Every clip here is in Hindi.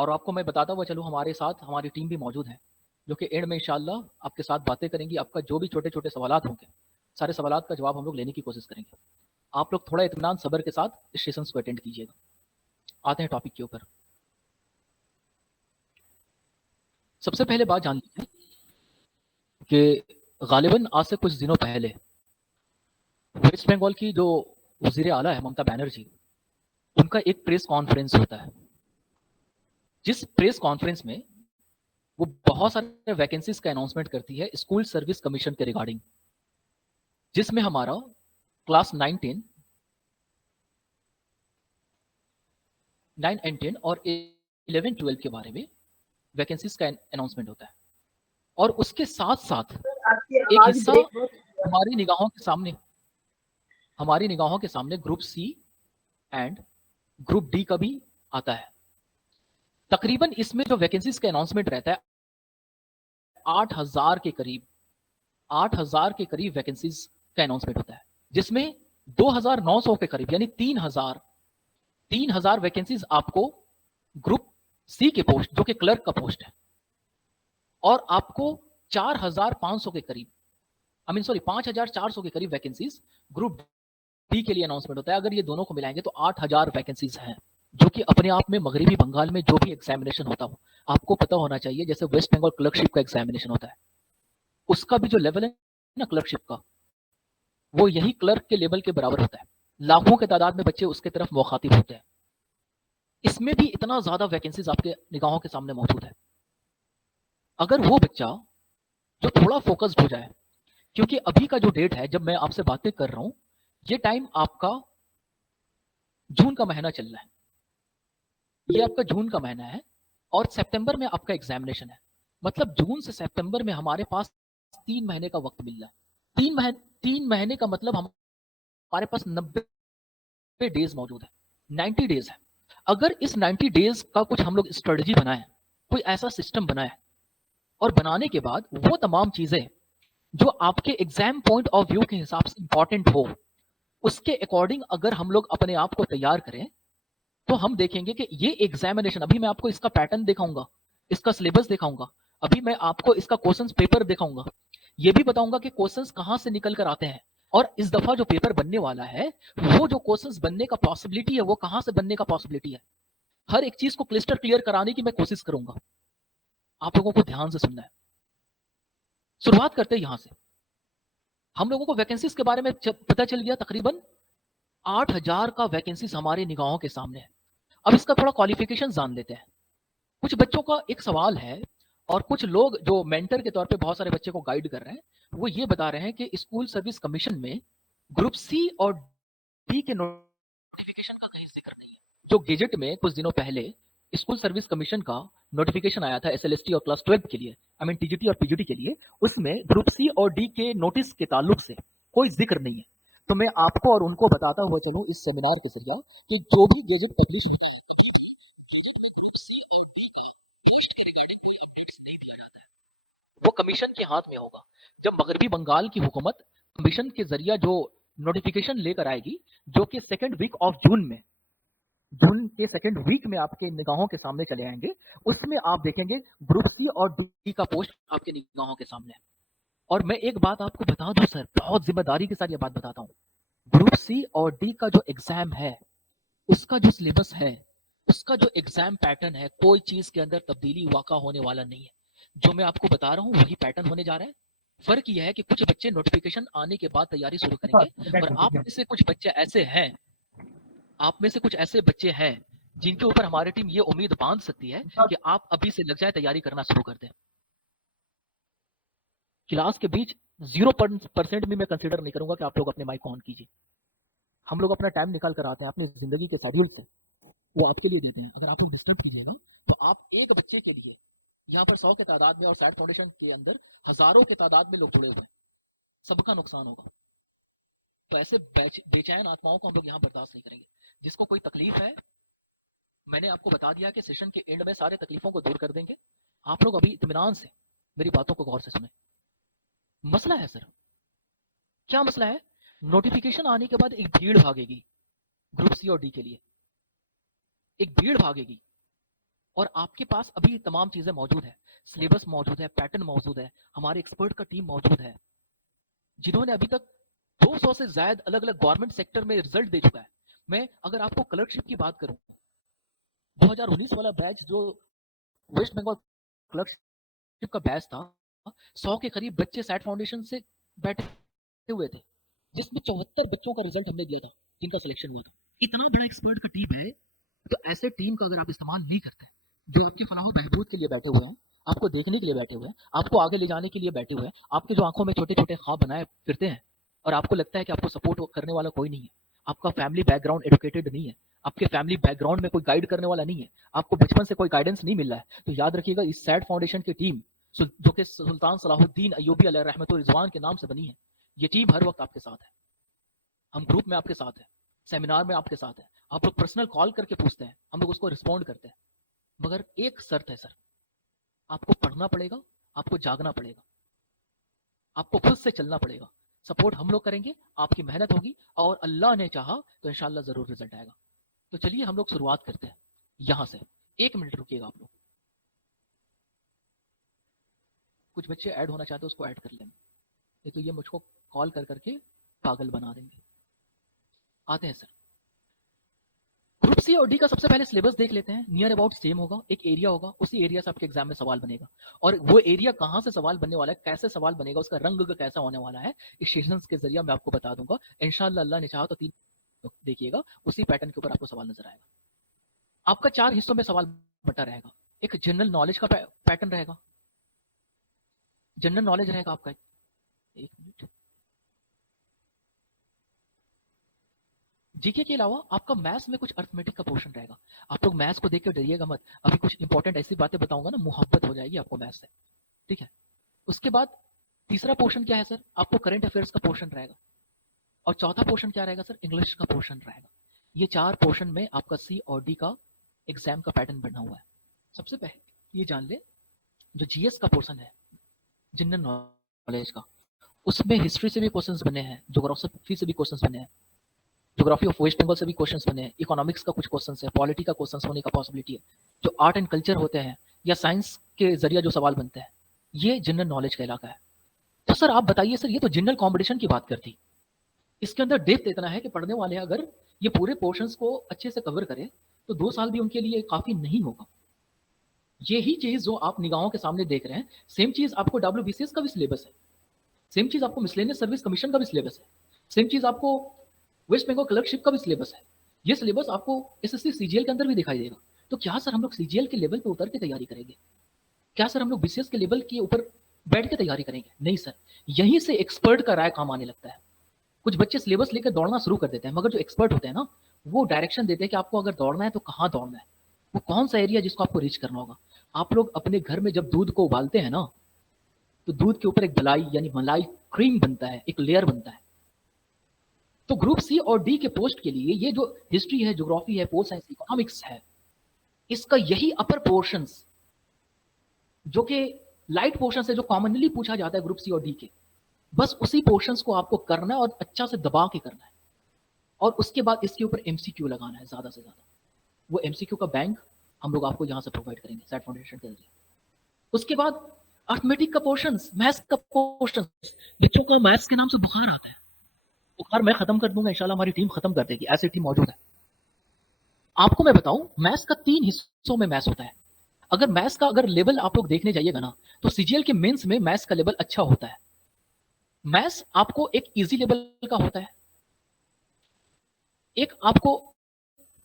और आपको मैं बताता हुआ चलूँ, हमारे साथ हमारी टीम भी मौजूद है, जो कि एंड में इंशाल्लाह आपके साथ बातें करेंगी। आपका जो भी छोटे-छोटे सवालात होंगे, सारे सवालात का जवाब हम लोग लेने की कोशिश करेंगे। आप लोग थोड़ा इत्मीनान सब्र के साथ इस सेशंस को अटेंड कीजिएगा। आते हैं टॉपिक के ऊपर। सबसे पहले बात जान लीजिए कि गालिबन आज से कुछ दिनों पहले वेस्ट बंगाल की जो वज़ीर आला है ममता बनर्जी, उनका एक प्रेस कॉन्फ्रेंस होता है, जिस प्रेस कॉन्फ्रेंस में वो बहुत सारे वैकेंसीज का अनाउंसमेंट करती है स्कूल सर्विस कमीशन के रिगार्डिंग, जिसमें हमारा क्लास 9 एंड 10 और 11 12 के बारे में वैकेंसीज का अनाउंसमेंट होता है। और उसके साथ साथ एक हिस्सा हमारी निगाहों के सामने group C and group D का भी आता है। तकरीबन इसमें जो वैकेंसीज का अनाउंसमेंट रहता है 8,000 के करीब वैकेंसीज का अनाउंसमेंट होता है, जिसमें 2,900 के करीब यानी 3,000 वैकेंसीज आपको ग्रुप सी के पोस्ट, जो कि क्लर्क का पोस्ट है, और आपको 4,500 के करीब 5,400 के करीब वैकेंसीज ग्रुप डी के लिए अनाउंसमेंट होता है। अगर ये दोनों को मिलाएंगे तो 8,000 वैकेंसीज हैं, जो कि अपने आप में मगरबी बंगाल में जो भी एग्जामिनेशन होता हो आपको पता होना चाहिए। जैसे वेस्ट बंगाल क्लर्कशिप का एग्जामिनेशन होता है, उसका भी जो लेवल है ना क्लर्कशिप का, वो यही क्लर्क के लेवल के बराबर होता है। लाखों के तादाद में बच्चे उसके तरफ मुखातिब होते हैं। इसमें भी इतना ज्यादा वैकेंसीज आपके निगाहों के सामने मौजूद है। अगर वो बच्चा जो थोड़ा फोकस्ड हो जाए, क्योंकि अभी का जो डेट है जब मैं आपसे बातें कर रहा हूं, ये टाइम आपका जून का महीना चल रहा है, ये आपका जून का महीना है और सितंबर में आपका एग्जामिनेशन है। मतलब जून से सितंबर में हमारे पास 3 महीने का वक्त मिल रहा है। 3 महीने का मतलब हमारे पास 90 डेज मौजूद है, 90 डेज है। अगर इस 90 डेज का कुछ हम लोग स्ट्रेटजी बनाए, कोई ऐसा सिस्टम बनाए, और बनाने के बाद वो तमाम चीजें जो आपके एग्जाम पॉइंट ऑफ व्यू के हिसाब से इंपॉर्टेंट हो, उसके अकॉर्डिंग अगर हम लोग अपने आप को तैयार करें, तो हम देखेंगे कि ये एग्जामिनेशन, अभी मैं आपको इसका पैटर्न दिखाऊंगा, इसका सिलेबस दिखाऊंगा, अभी मैं आपको इसका क्वेश्चंस पेपर दिखाऊंगा, ये भी बताऊंगा कि क्वेश्चंस कहां से निकल कर आते हैं, और इस दफा जो पेपर बनने वाला है वो जो क्वेश्चंस बनने का पॉसिबिलिटी है वो कहां से बनने का पॉसिबिलिटी है। हर एक चीज को क्लिस्टर क्लियर कराने की मैं कोशिश करूंगा। आप लोगों को ध्यान से सुनना है। शुरुआत करते हैं यहां से। हम लोगों को वैकेंसीज के बारे में पता चल गया, तकरीबन 8,000 का वैकेंसीज हमारे निगाहों के सामने है। अब इसका थोड़ा क्वालिफिकेशन जान लेते हैं। कुछ बच्चों का एक सवाल है, और कुछ लोग जो मेंटर के तौर पे बहुत सारे बच्चे को गाइड कर रहे हैं, वो ये बता रहे हैं कि स्कूल सर्विस कमीशन में ग्रुप सी और डी के नोटिफिकेशन का कहीं जिक्र नहीं है। जो गेजेट में कुछ दिनों पहले स्कूल सर्विस कमीशन का नोटिफिकेशन आया था एसएलएसटी और क्लास 12 के लिए, टीजीटी और पीजीटी के लिए, उसमें ग्रुप सी और डी के नोटिस के ताल्लुक से कोई जिक्र नहीं है। तो मैं आपको और उनको बताता हुआ चलूं इस सेमिनार के जरिए कि जो भी गेजेट पब्लिश होता है, कभी भी गेजेट में ग्रुप सी और डी का पोस्ट के रिगार्डिंग कोई अपडेट्स नहीं दिया जाता है। वो कमीशन के हाथ में होगा। जब मगरबी बंगाल की हुकूमत कमीशन के जरिए जो नोटिफिकेशन लेकर आएगी, जो कि सेकेंड वीक ऑफ जून के सेकेंड वीक में आपके निगाहों के सामने चले आएंगे, उसमें आप देखेंगे ग्रुप सी और डी का पोस्ट आपके निगाहों के सामने। और मैं एक बात आपको बता दूं सर, बहुत जिम्मेदारी के साथ ये बात बताता हूं, ग्रुप सी और डी का जो एग्जाम है, उसका जो सिलेबस है, उसका जो एग्जाम पैटर्न है, कोई चीज के अंदर तब्दीली वाक़ा होने वाला नहीं है। जो मैं आपको बता रहा हूं वही पैटर्न होने जा रहा है। फर्क यह है कि कुछ बच्चे नोटिफिकेशन आने के बाद तैयारी शुरू करेंगे, और आप में से कुछ बच्चे हैं जिनके ऊपर हमारी टीम ये उम्मीद बांध सकती है कि आप अभी से लग जाए, तैयारी करना शुरू कर दें। क्लास के बीच 0% भी मैं कंसिडर नहीं करूंगा कि आप लोग अपने माइक को ऑन कीजिए। हम लोग अपना टाइम निकाल कर आते हैं अपनी जिंदगी के शेड्यूल से, वो आपके लिए देते हैं। अगर आप लोग डिस्टर्ब कीजिएगा तो आप एक बच्चे के लिए यहाँ पर 100 के तादाद में, और सैड फाउंडेशन के अंदर हजारों के तादाद में लोग जुड़े हुए हैं, सबका नुकसान होगा। तो ऐसे बेचैन आत्माओं को हम लोग यहाँ बर्दाश्त नहीं करेंगे। जिसको कोई तकलीफ है, मैंने आपको बता दिया कि सेशन के एंड में सारे तकलीफों को दूर कर देंगे। आप लोग अभी इत्मीनान से मेरी बातों को गौर से सुने। मसला है सर, क्या मसला है? नोटिफिकेशन आने के बाद एक भीड़ भागेगी ग्रुप सी और डी के लिए, एक भीड़ भागेगी। और आपके पास अभी तमाम चीजें मौजूद है, सिलेबस मौजूद है, पैटर्न मौजूद है, हमारे एक्सपर्ट का टीम मौजूद है, जिन्होंने अभी तक 200 से ज्यादा अलग अलग गवर्नमेंट सेक्टर में रिजल्ट दे चुका है। मैं अगर आपको क्लर्कशिप की बात करूं, 2019 वाला बैच जो वेस्ट बंगाल क्लर्कशिप का बैच था, 100 के करीब बच्चे सैट फाउंडेशन से बैठे हुए थे, जिसमें 74 बच्चों का रिजल्ट हमने दिया था जिनका सिलेक्शन हुआ था। इतना बड़ा एक्सपर्ट का टीम है, तो ऐसे टीम का अगर आप इस्तेमाल नहीं करते, जो आपके फलाह बहबूद के लिए बैठे हुए हैं, आपको देखने के लिए बैठे हुए हैं, आपको आगे ले जाने के लिए बैठे हुए हैं, आपके जो आंखों में छोटे छोटे ख्वाब बनाए फिरते हैं, और आपको लगता है कि आपको सपोर्ट करने वाला कोई नहीं है, आपका फैमिली बैकग्राउंड एडुकेटेड नहीं है, आपके फैमिली बैकग्राउंड में कोई गाइड करने वाला नहीं है, आपको बचपन से कोई गाइडेंस नहीं मिल रहा है, तो याद रखिएगा इस सैट फाउंडेशन की टीम, जो कि सुल्तान सलाहुद्दीन अय्यूबी अलैहि रहमतुर रिजवान के नाम से बनी है, ये टीम हर वक्त आपके साथ है। हम ग्रुप में आपके साथ है, सेमिनार में आपके साथ है, आप लोग पर्सनल कॉल करके पूछते हैं, हम लोग उसको रिस्पॉन्ड करते हैं। मगर एक शर्त है सर, आपको पढ़ना पड़ेगा, आपको जागना पड़ेगा, आपको खुद से चलना पड़ेगा। सपोर्ट हम लोग करेंगे, आपकी मेहनत होगी, और अल्लाह ने चाहा तो इंशाल्लाह जरूर रिजल्ट आएगा। तो चलिए हम लोग शुरुआत करते हैं यहां से। 1 मिनट रुकिएगा आप लोग, कुछ बच्चे ऐड होना चाहते हैं उसको ऐड कर लें, नहीं तो ये मुझको कॉल कर करके पागल बना देंगे। आते हैं सर, ग्रुप सी और डी का सबसे पहले सिलेबस देख लेते हैं। नियर अबाउट सेम होगा, एक एरिया होगा, उसी एरिया से आपके एग्जाम में सवाल बनेगा, और वो एरिया कहां से सवाल बनने वाला है, कैसे सवाल बनेगा, उसका रंग कैसा होने वाला है, इस सेशंस के जरिए मैं आपको बता दूंगा इंशाल्लाह। अल्लाह ने चाहा तो 3 देखिएगा, उसी पैटर्न के ऊपर आपको सवाल नजर आएगा। आपका 4 हिस्सों में सवाल बटा रहेगा। एक जनरल नॉलेज का पैटर्न रहेगा, जनरल नॉलेज रहेगा आपका। 1 मिनट, जीके के अलावा आपका मैथ्स में कुछ अर्थमेटिक का पोर्शन रहेगा। आप लोग मैथ्स को देख के डरिएगा मत, अभी कुछ इंपॉर्टेंट ऐसी बातें बताऊंगा ना, मुहब्बत हो जाएगी आपको मैथ्स से, ठीक है। उसके बाद तीसरा पोर्शन क्या है सर, आपको करंट अफेयर्स का पोर्शन रहेगा, और चौथा पोर्शन क्या रहेगा सर, इंग्लिश का पोर्शन रहेगा। ये 4 पोर्शन में आपका सी और डी का एग्जाम का पैटर्न बना हुआ है। सबसे पहले ये जान ले, जो जीएस का पोर्शन है, जनरल नॉलेज का, उसमें हिस्ट्री से भी क्वेश्चंस बने हैं, ज्योग्राफी से भी क्वेश्चंस बने हैं, ज्योग्राफी ऑफ वेस्ट बंगाल से भी क्वेश्चंस बने हैं, इकोनॉमिक्स का कुछ क्वेश्चंस है, पॉलिटी का क्वेश्चंस होने का पॉसिबिलिटी है, जो आर्ट एंड कल्चर होते हैं या साइंस के जरिए जो सवाल बनते हैं, ये जनरल नॉलेज का इलाका है। तो सर आप बताइए सर, ये तो जनरल कॉम्पिटिशन की बात करती, इसके अंदर डेप्थ इतना है कि पढ़ने वाले अगर ये पूरे पोर्शंस को अच्छे से कवर करें तो 2 साल भी उनके लिए काफी नहीं होगा। यही चीज जो आप निगाहों के सामने देख रहे हैं, सेम चीज आपको डब्ल्यूबीसीएस का भी सिलेबस है, सेम चीज आपको मिसलेनियस सर्विस कमीशन का भी सिलेबस है, सेम चीज आपको वेस्ट बंगाल क्लर्कशिप का भी सिलेबस है। ये सिलेबस आपको एसएससी सीजीएल के अंदर भी दिखाई देगा। तो क्या सर हम लोग सीजीएल के लेवल पे उतर के तैयारी करेंगे? क्या सर हम लोग बीसीएस के लेवल के ऊपर बैठ के तैयारी करेंगे? नहीं सर, यहीं से एक्सपर्ट का राय काम आने लगता है। कुछ बच्चे सिलेबस लेकर दौड़ना शुरू कर देते हैं, मगर जो एक्सपर्ट होते हैं ना, वो डायरेक्शन देते हैं कि आपको अगर दौड़ना है तो कहाँ दौड़ना है, वो कौन सा एरिया जिसको आपको रीच करना होगा। आप लोग अपने घर में जब दूध को उबालते हैं ना, तो दूध के ऊपर एक मलाई यानी मलाई क्रीम बनता है, एक लेयर बनता है। तो ग्रुप सी और डी के पोस्ट के लिए ये जो हिस्ट्री है, ज्योग्राफी है, पोल साइंस, इकोनॉमिक्स है, इसका यही अपर पोर्शंस जो कि लाइट पोर्शन है, जो कॉमनली पूछा जाता है ग्रुप सी और डी के, बस उसी पोर्शंस को आपको करना है और अच्छा से दबा के करना है, और उसके बाद इसके ऊपर एमसीक्यू लगाना है ज्यादा से ज्यादा। वो एमसीक्यू का बैंक हम लोग आपको यहां से प्रोवाइड करेंगे सैट फाउंडेशन के जरिए। उसके बाद अर्थमेटिक का पोर्शंस, मैथ्स का पोर्शंस, बच्चों का मैथ्स के नाम से बुखार आता है, बुखार मैं खत्म कर दूंगा इंशाल्लाह, हमारी टीम खत्म कर देगी, ऐसी टीम मौजूद है। आपको मैं बताऊं, मैथ्स का 3 हिस्सों में मैथ्स होता है। अगर मैथ्स का अगर लेवल आप लोग देखने जाइएगा ना, तो सीजीएल के मेंस में मैथ्स का लेवल अच्छा होता है। मैथ्स आपको एक इजी लेवल का होता है, एक आपको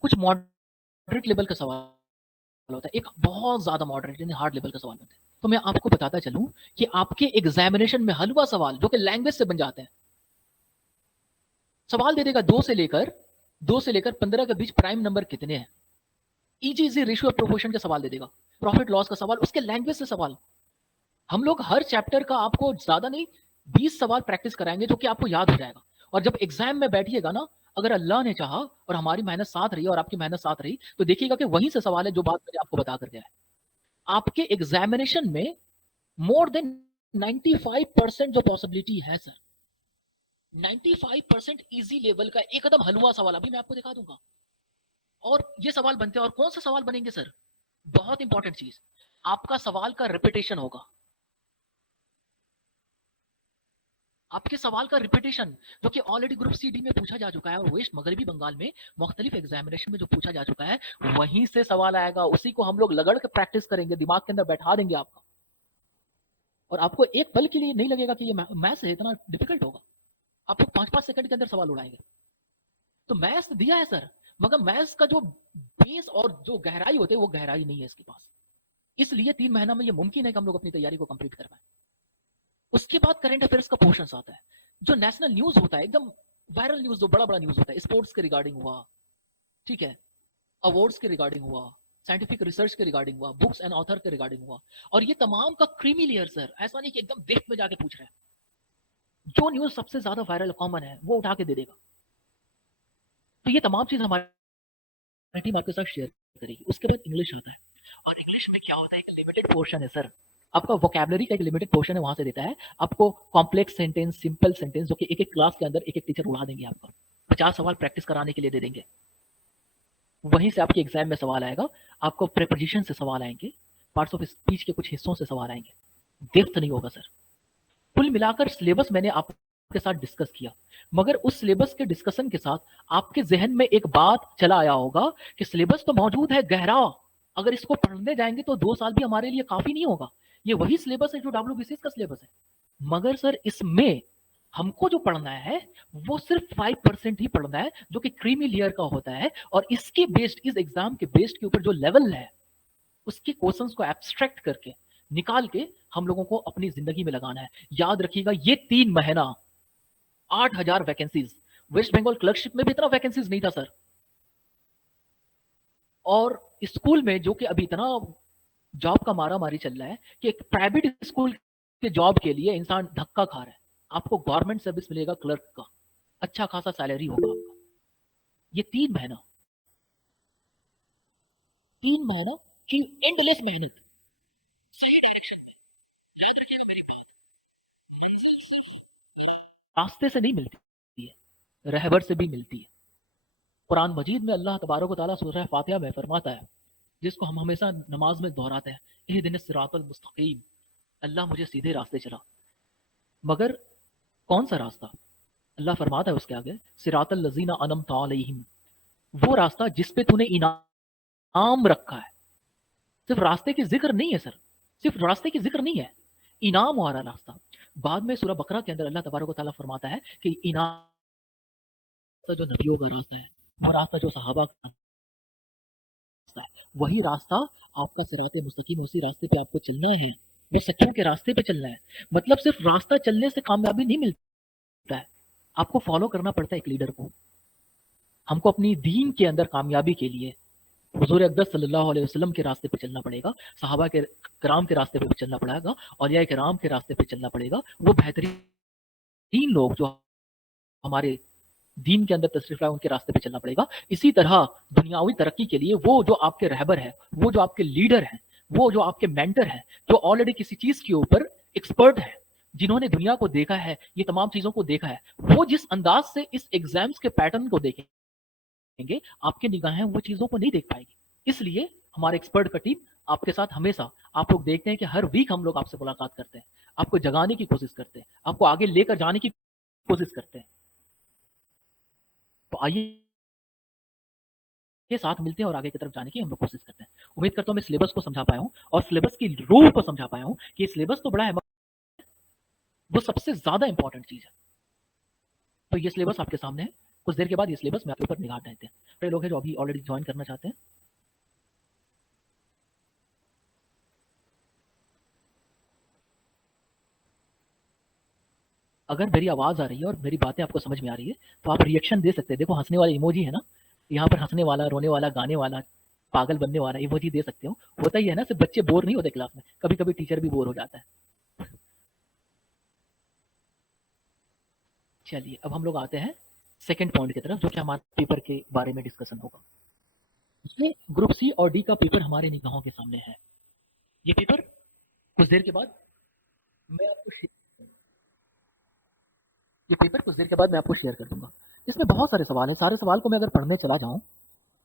कुछ मॉडरेट लेवल का सवाल होता है, एक बहुत ज्यादा मॉडरेट यानी हार्ड लेवल का सवाल होता है। तो मैं आपको बताता चलूं कि आपके एग्जामिनेशन में हलवा सवाल जो कि लैंग्वेज से बन जाते हैं, सवाल दे देगा 2 से लेकर 15 के बीच प्राइम नंबर कितने हैं, इजी रेशियो ऑफ प्रोपोर्शन का सवाल दे देगा, प्रॉफिट लॉस का सवाल, उसके लैंग्वेज से सवाल। हम लोग हर चैप्टर का आपको ज्यादा नहीं 20 सवाल प्रैक्टिस कराएंगे जो कि आपको याद हो जाएगा, और जब एग्जाम में बैठिएगा ना, अगर अल्लाह ने चाहा और हमारी मेहनत साथ रही और आपकी मेहनत साथ रही, तो देखिएगा कि वहीं से सवाल है जो बात मैंने आपको बता कर गया है। आपके एग्जामिनेशन में मोर देन 95% जो पॉसिबिलिटी है सर, 95% इजी लेवल का एकदम हलवा सवाल अभी मैं आपको दिखा दूंगा। और ये सवाल बनते हैं, और कौन से सवाल बनेंगे सर, बहुत इंपॉर्टेंट चीज, आपका सवाल का रिपीटेशन होगा। आपके सवाल का रिपीटेशन जो कि ऑलरेडी ग्रुप सी डी में पूछा जा चुका है और वेस्ट मगरबी बंगाल में मुख्तलिफ एग्जामिनेशन में जो पूछा जा चुका है, वहीं से सवाल आएगा। उसी को हम लोग लगड़ के प्रैक्टिस करेंगे, दिमाग के अंदर बैठा देंगे आपका, और आपको एक पल के लिए नहीं लगेगा कि ये मैथ्स है, इतना डिफिकल्ट होगा। आप लोग 5-5 सेकंड के अंदर सवाल उड़ाएंगे। तो मैथ्स दिया है सर, मगर मैथ्स का जो बेस और जो गहराई होती है वो गहराई नहीं है इसके पास। इसलिए 3 महीना में ये मुमकिन है कि हम लोग अपनी तैयारी को कंप्लीट कर पाए। उसके बाद करंट अफेयर्स का पोर्शन आता है, जो नेशनल न्यूज होता है, एकदम वायरल न्यूज, जो बड़ा बड़ा न्यूज होता है, स्पोर्ट्स के रिगार्डिंग हुआ, ठीक है, अवार्ड्स के रिगार्डिंग हुआ, साइंटिफिक रिसर्च के रिगार्डिंग हुआ, बुक्स एंड ऑथर के रिगार्डिंग हुआ। और ये तमाम का क्रीमी लेयर सर, ऐसा नहीं कि एकदम डेप्थ में जाके पूछ रहे हैं। जो न्यूज सबसे ज्यादा वायरल कॉमन है वो उठा के दे देगा। तो ये तमाम चीज हमारी टीम आपके साथ शेयर करेगी। उसके बाद इंग्लिश आता है, और इंग्लिश में क्या होता है, एक लिमिटेड पोर्शन है सर। आपका वोकैबुलरी का एक लिमिटेड पोर्शन है, वहां से देता है आपको कॉम्प्लेक्स सेंटेंस, सिंपल सेंटेंस, जो कि एक एक क्लास के अंदर एक एक टीचर उड़ा देंगे आपका। 50 सवाल प्रैक्टिस कराने के लिए दे देंगे। वहीं से आपके एग्जाम में सवाल आएगा, आपको प्रेपोजिशन से सवाल आएंगे, पार्ट्स ऑफ स्पीच के कुछ हिस्सों से सवाल आएंगे। डेप्थ नहीं होगा सर। कुल मिलाकर सिलेबस मैंने आपके साथ डिस्कस किया, मगर उस सिलेबस के डिस्कशन के साथ आपके जहन में एक बात चला आया होगा कि सिलेबस तो मौजूद है गहरा, अगर इसको पढ़ने जाएंगे तो 2 साल भी हमारे लिए काफी नहीं होगा। ये वही सिलेबस है जो डब्ल्यूबीसीएस का सिलेबस है, मगर सर इसमें हमको जो पढ़ना है वो सिर्फ 5% ही पढ़ना है, जो कि क्रीमी लेयर का होता है। और इसके बेस्ड, इस एग्जाम के बेस्ड के ऊपर जो लेवल है, उसके क्वेश्चंस को एब्स्ट्रैक्ट करके निकाल के हम लोगों को अपनी जिंदगी में लगाना है। याद रखिएगा, ये 3 महीना 8,000 वैकेंसीज, वेस्ट बंगाल क्लर्कशिप में भी इतना वैकेंसीज नहीं था सर। और स्कूल में जो कि अभी इतना जॉब का मारा मारी चल रहा है कि एक प्राइवेट स्कूल के जॉब के लिए इंसान धक्का खा रहा है। आपको गवर्नमेंट सर्विस मिलेगा क्लर्क का, अच्छा खासा सैलरी होगा आपका। ये 3 महीना की एंडलेस मेहनत सही डायरेक्शन में। याद रखिएगा मेरी बात, मंजिल सिर्फ रास्ते से नहीं मिलती है, रहबर से भी मिलती है। कुरान मजीद में अल्लाह तबारक व तआला सूरह फातिहा में फरमाता है, जिसको हम हमेशा नमाज में दोहराते हैं, इहदिनस सिरातल मुस्तकीम, अल्लाह मुझे सीधे रास्ते चला। मगर कौन सा रास्ता? अल्लाह फरमाता है उसके आगे, सिरातल लजीना अनअमता अलैहिम, वो रास्ता जिस पे तूने इनाम रखा है। सिर्फ रास्ते की जिक्र नहीं है सर, सिर्फ रास्ते की जिक्र नहीं है, इनाम वाला रास्ता। बाद में सूरह बकरा के अंदर अल्लाह तबारक व तआला फरमाता है कि इनाम जो नबियों का रास्ता है, वो रास्ता जो सहाबा का रास्ता है, वही रास्ता आपका सिराते मुस्तकीम, उसी रास्ते पे आपको चलना है, वो सच्चों के रास्ते पे चलना है। मतलब सिर्फ रास्ता चलने से कामयाबी नहीं मिलता है, आपको फॉलो करना पड़ता है एक लीडर को। हमको अपनी दीन के अंदर कामयाबी के लिए हुजूर अक़दस सल्लल्लाहु अलैहि वसल्लम के रास्ते पे चलना पड़ेगा, सहाबा के किराम के रास्ते पे चलना पड़ेगा, औलिया किराम के रास्ते पे चलना पड़ेगा। वो बेहतरीन लोग जो हमारे दीन के अंदर तशरीफ लाए, उनके रास्ते पे चलना पड़ेगा। इसी तरह दुनियावी तरक्की के लिए वो जो आपके रहबर है, वो जो आपके लीडर हैं, वो जो आपके मेंटर हैं, जो ऑलरेडी किसी चीज के ऊपर एक्सपर्ट है, जिन्होंने दुनिया को देखा है, ये तमाम चीजों को देखा है, वो जिस अंदाज से इस एग्जाम्स के पैटर्न को देखेंगे, आपकी निगाहें वो चीजों को नहीं देख पाएगी। इसलिए हमारे एक्सपर्ट का टीम आपके साथ हमेशा, आप लोग देखते हैं कि हर वीक हम लोग आपसे मुलाकात करते हैं, आपको जगाने की कोशिश करते हैं, आपको आगे लेकर जाने की कोशिश करते हैं। तो आइए ये साथ मिलते हैं और आगे की तरफ जाने की हम लोग कोशिश करते हैं। उम्मीद करता हूं मैं सिलेबस को समझा पाया हूं और सिलेबस की रूह को समझा पाया हूं कि सिलेबस तो बड़ा है, वो सबसे ज्यादा इंपॉर्टेंट चीज है। तो ये सिलेबस आपके सामने है, कुछ देर के बाद ये सिलेबस मैं आपके ऊपर निगाह डालते हैं। कई लोग हैं जो अभी ऑलरेडी ज्वाइन करना चाहते हैं। अगर मेरी आवाज आ रही है और मेरी बातें आपको समझ में आ रही है तो आप रिएक्शन दे सकते हैं। देखो हंसने वाला इमोजी है ना, यहाँ पर हंसने वाला, रोने वाला, गाने वाला, पागल बनने वाला इमोजी दे सकते हो। होता ही है ना, सिर्फ बच्चे बोर नहीं होते क्लास में, कभी कभी टीचर भी बोर हो जाता है। चलिए अब हम लोग आते हैं सेकंड पॉइंट की तरफ, जो कि हमारे पेपर के बारे में डिस्कशन होगा। ये ग्रुप सी और डी का पेपर हमारे निगाहों के सामने है। ये पेपर कुछ देर के बाद मैं आपको ये पेपर कुछ देर के बाद मैं आपको शेयर कर दूंगा। इसमें बहुत सारे सवाल हैं, सारे सवाल को मैं अगर पढ़ने चला जाऊं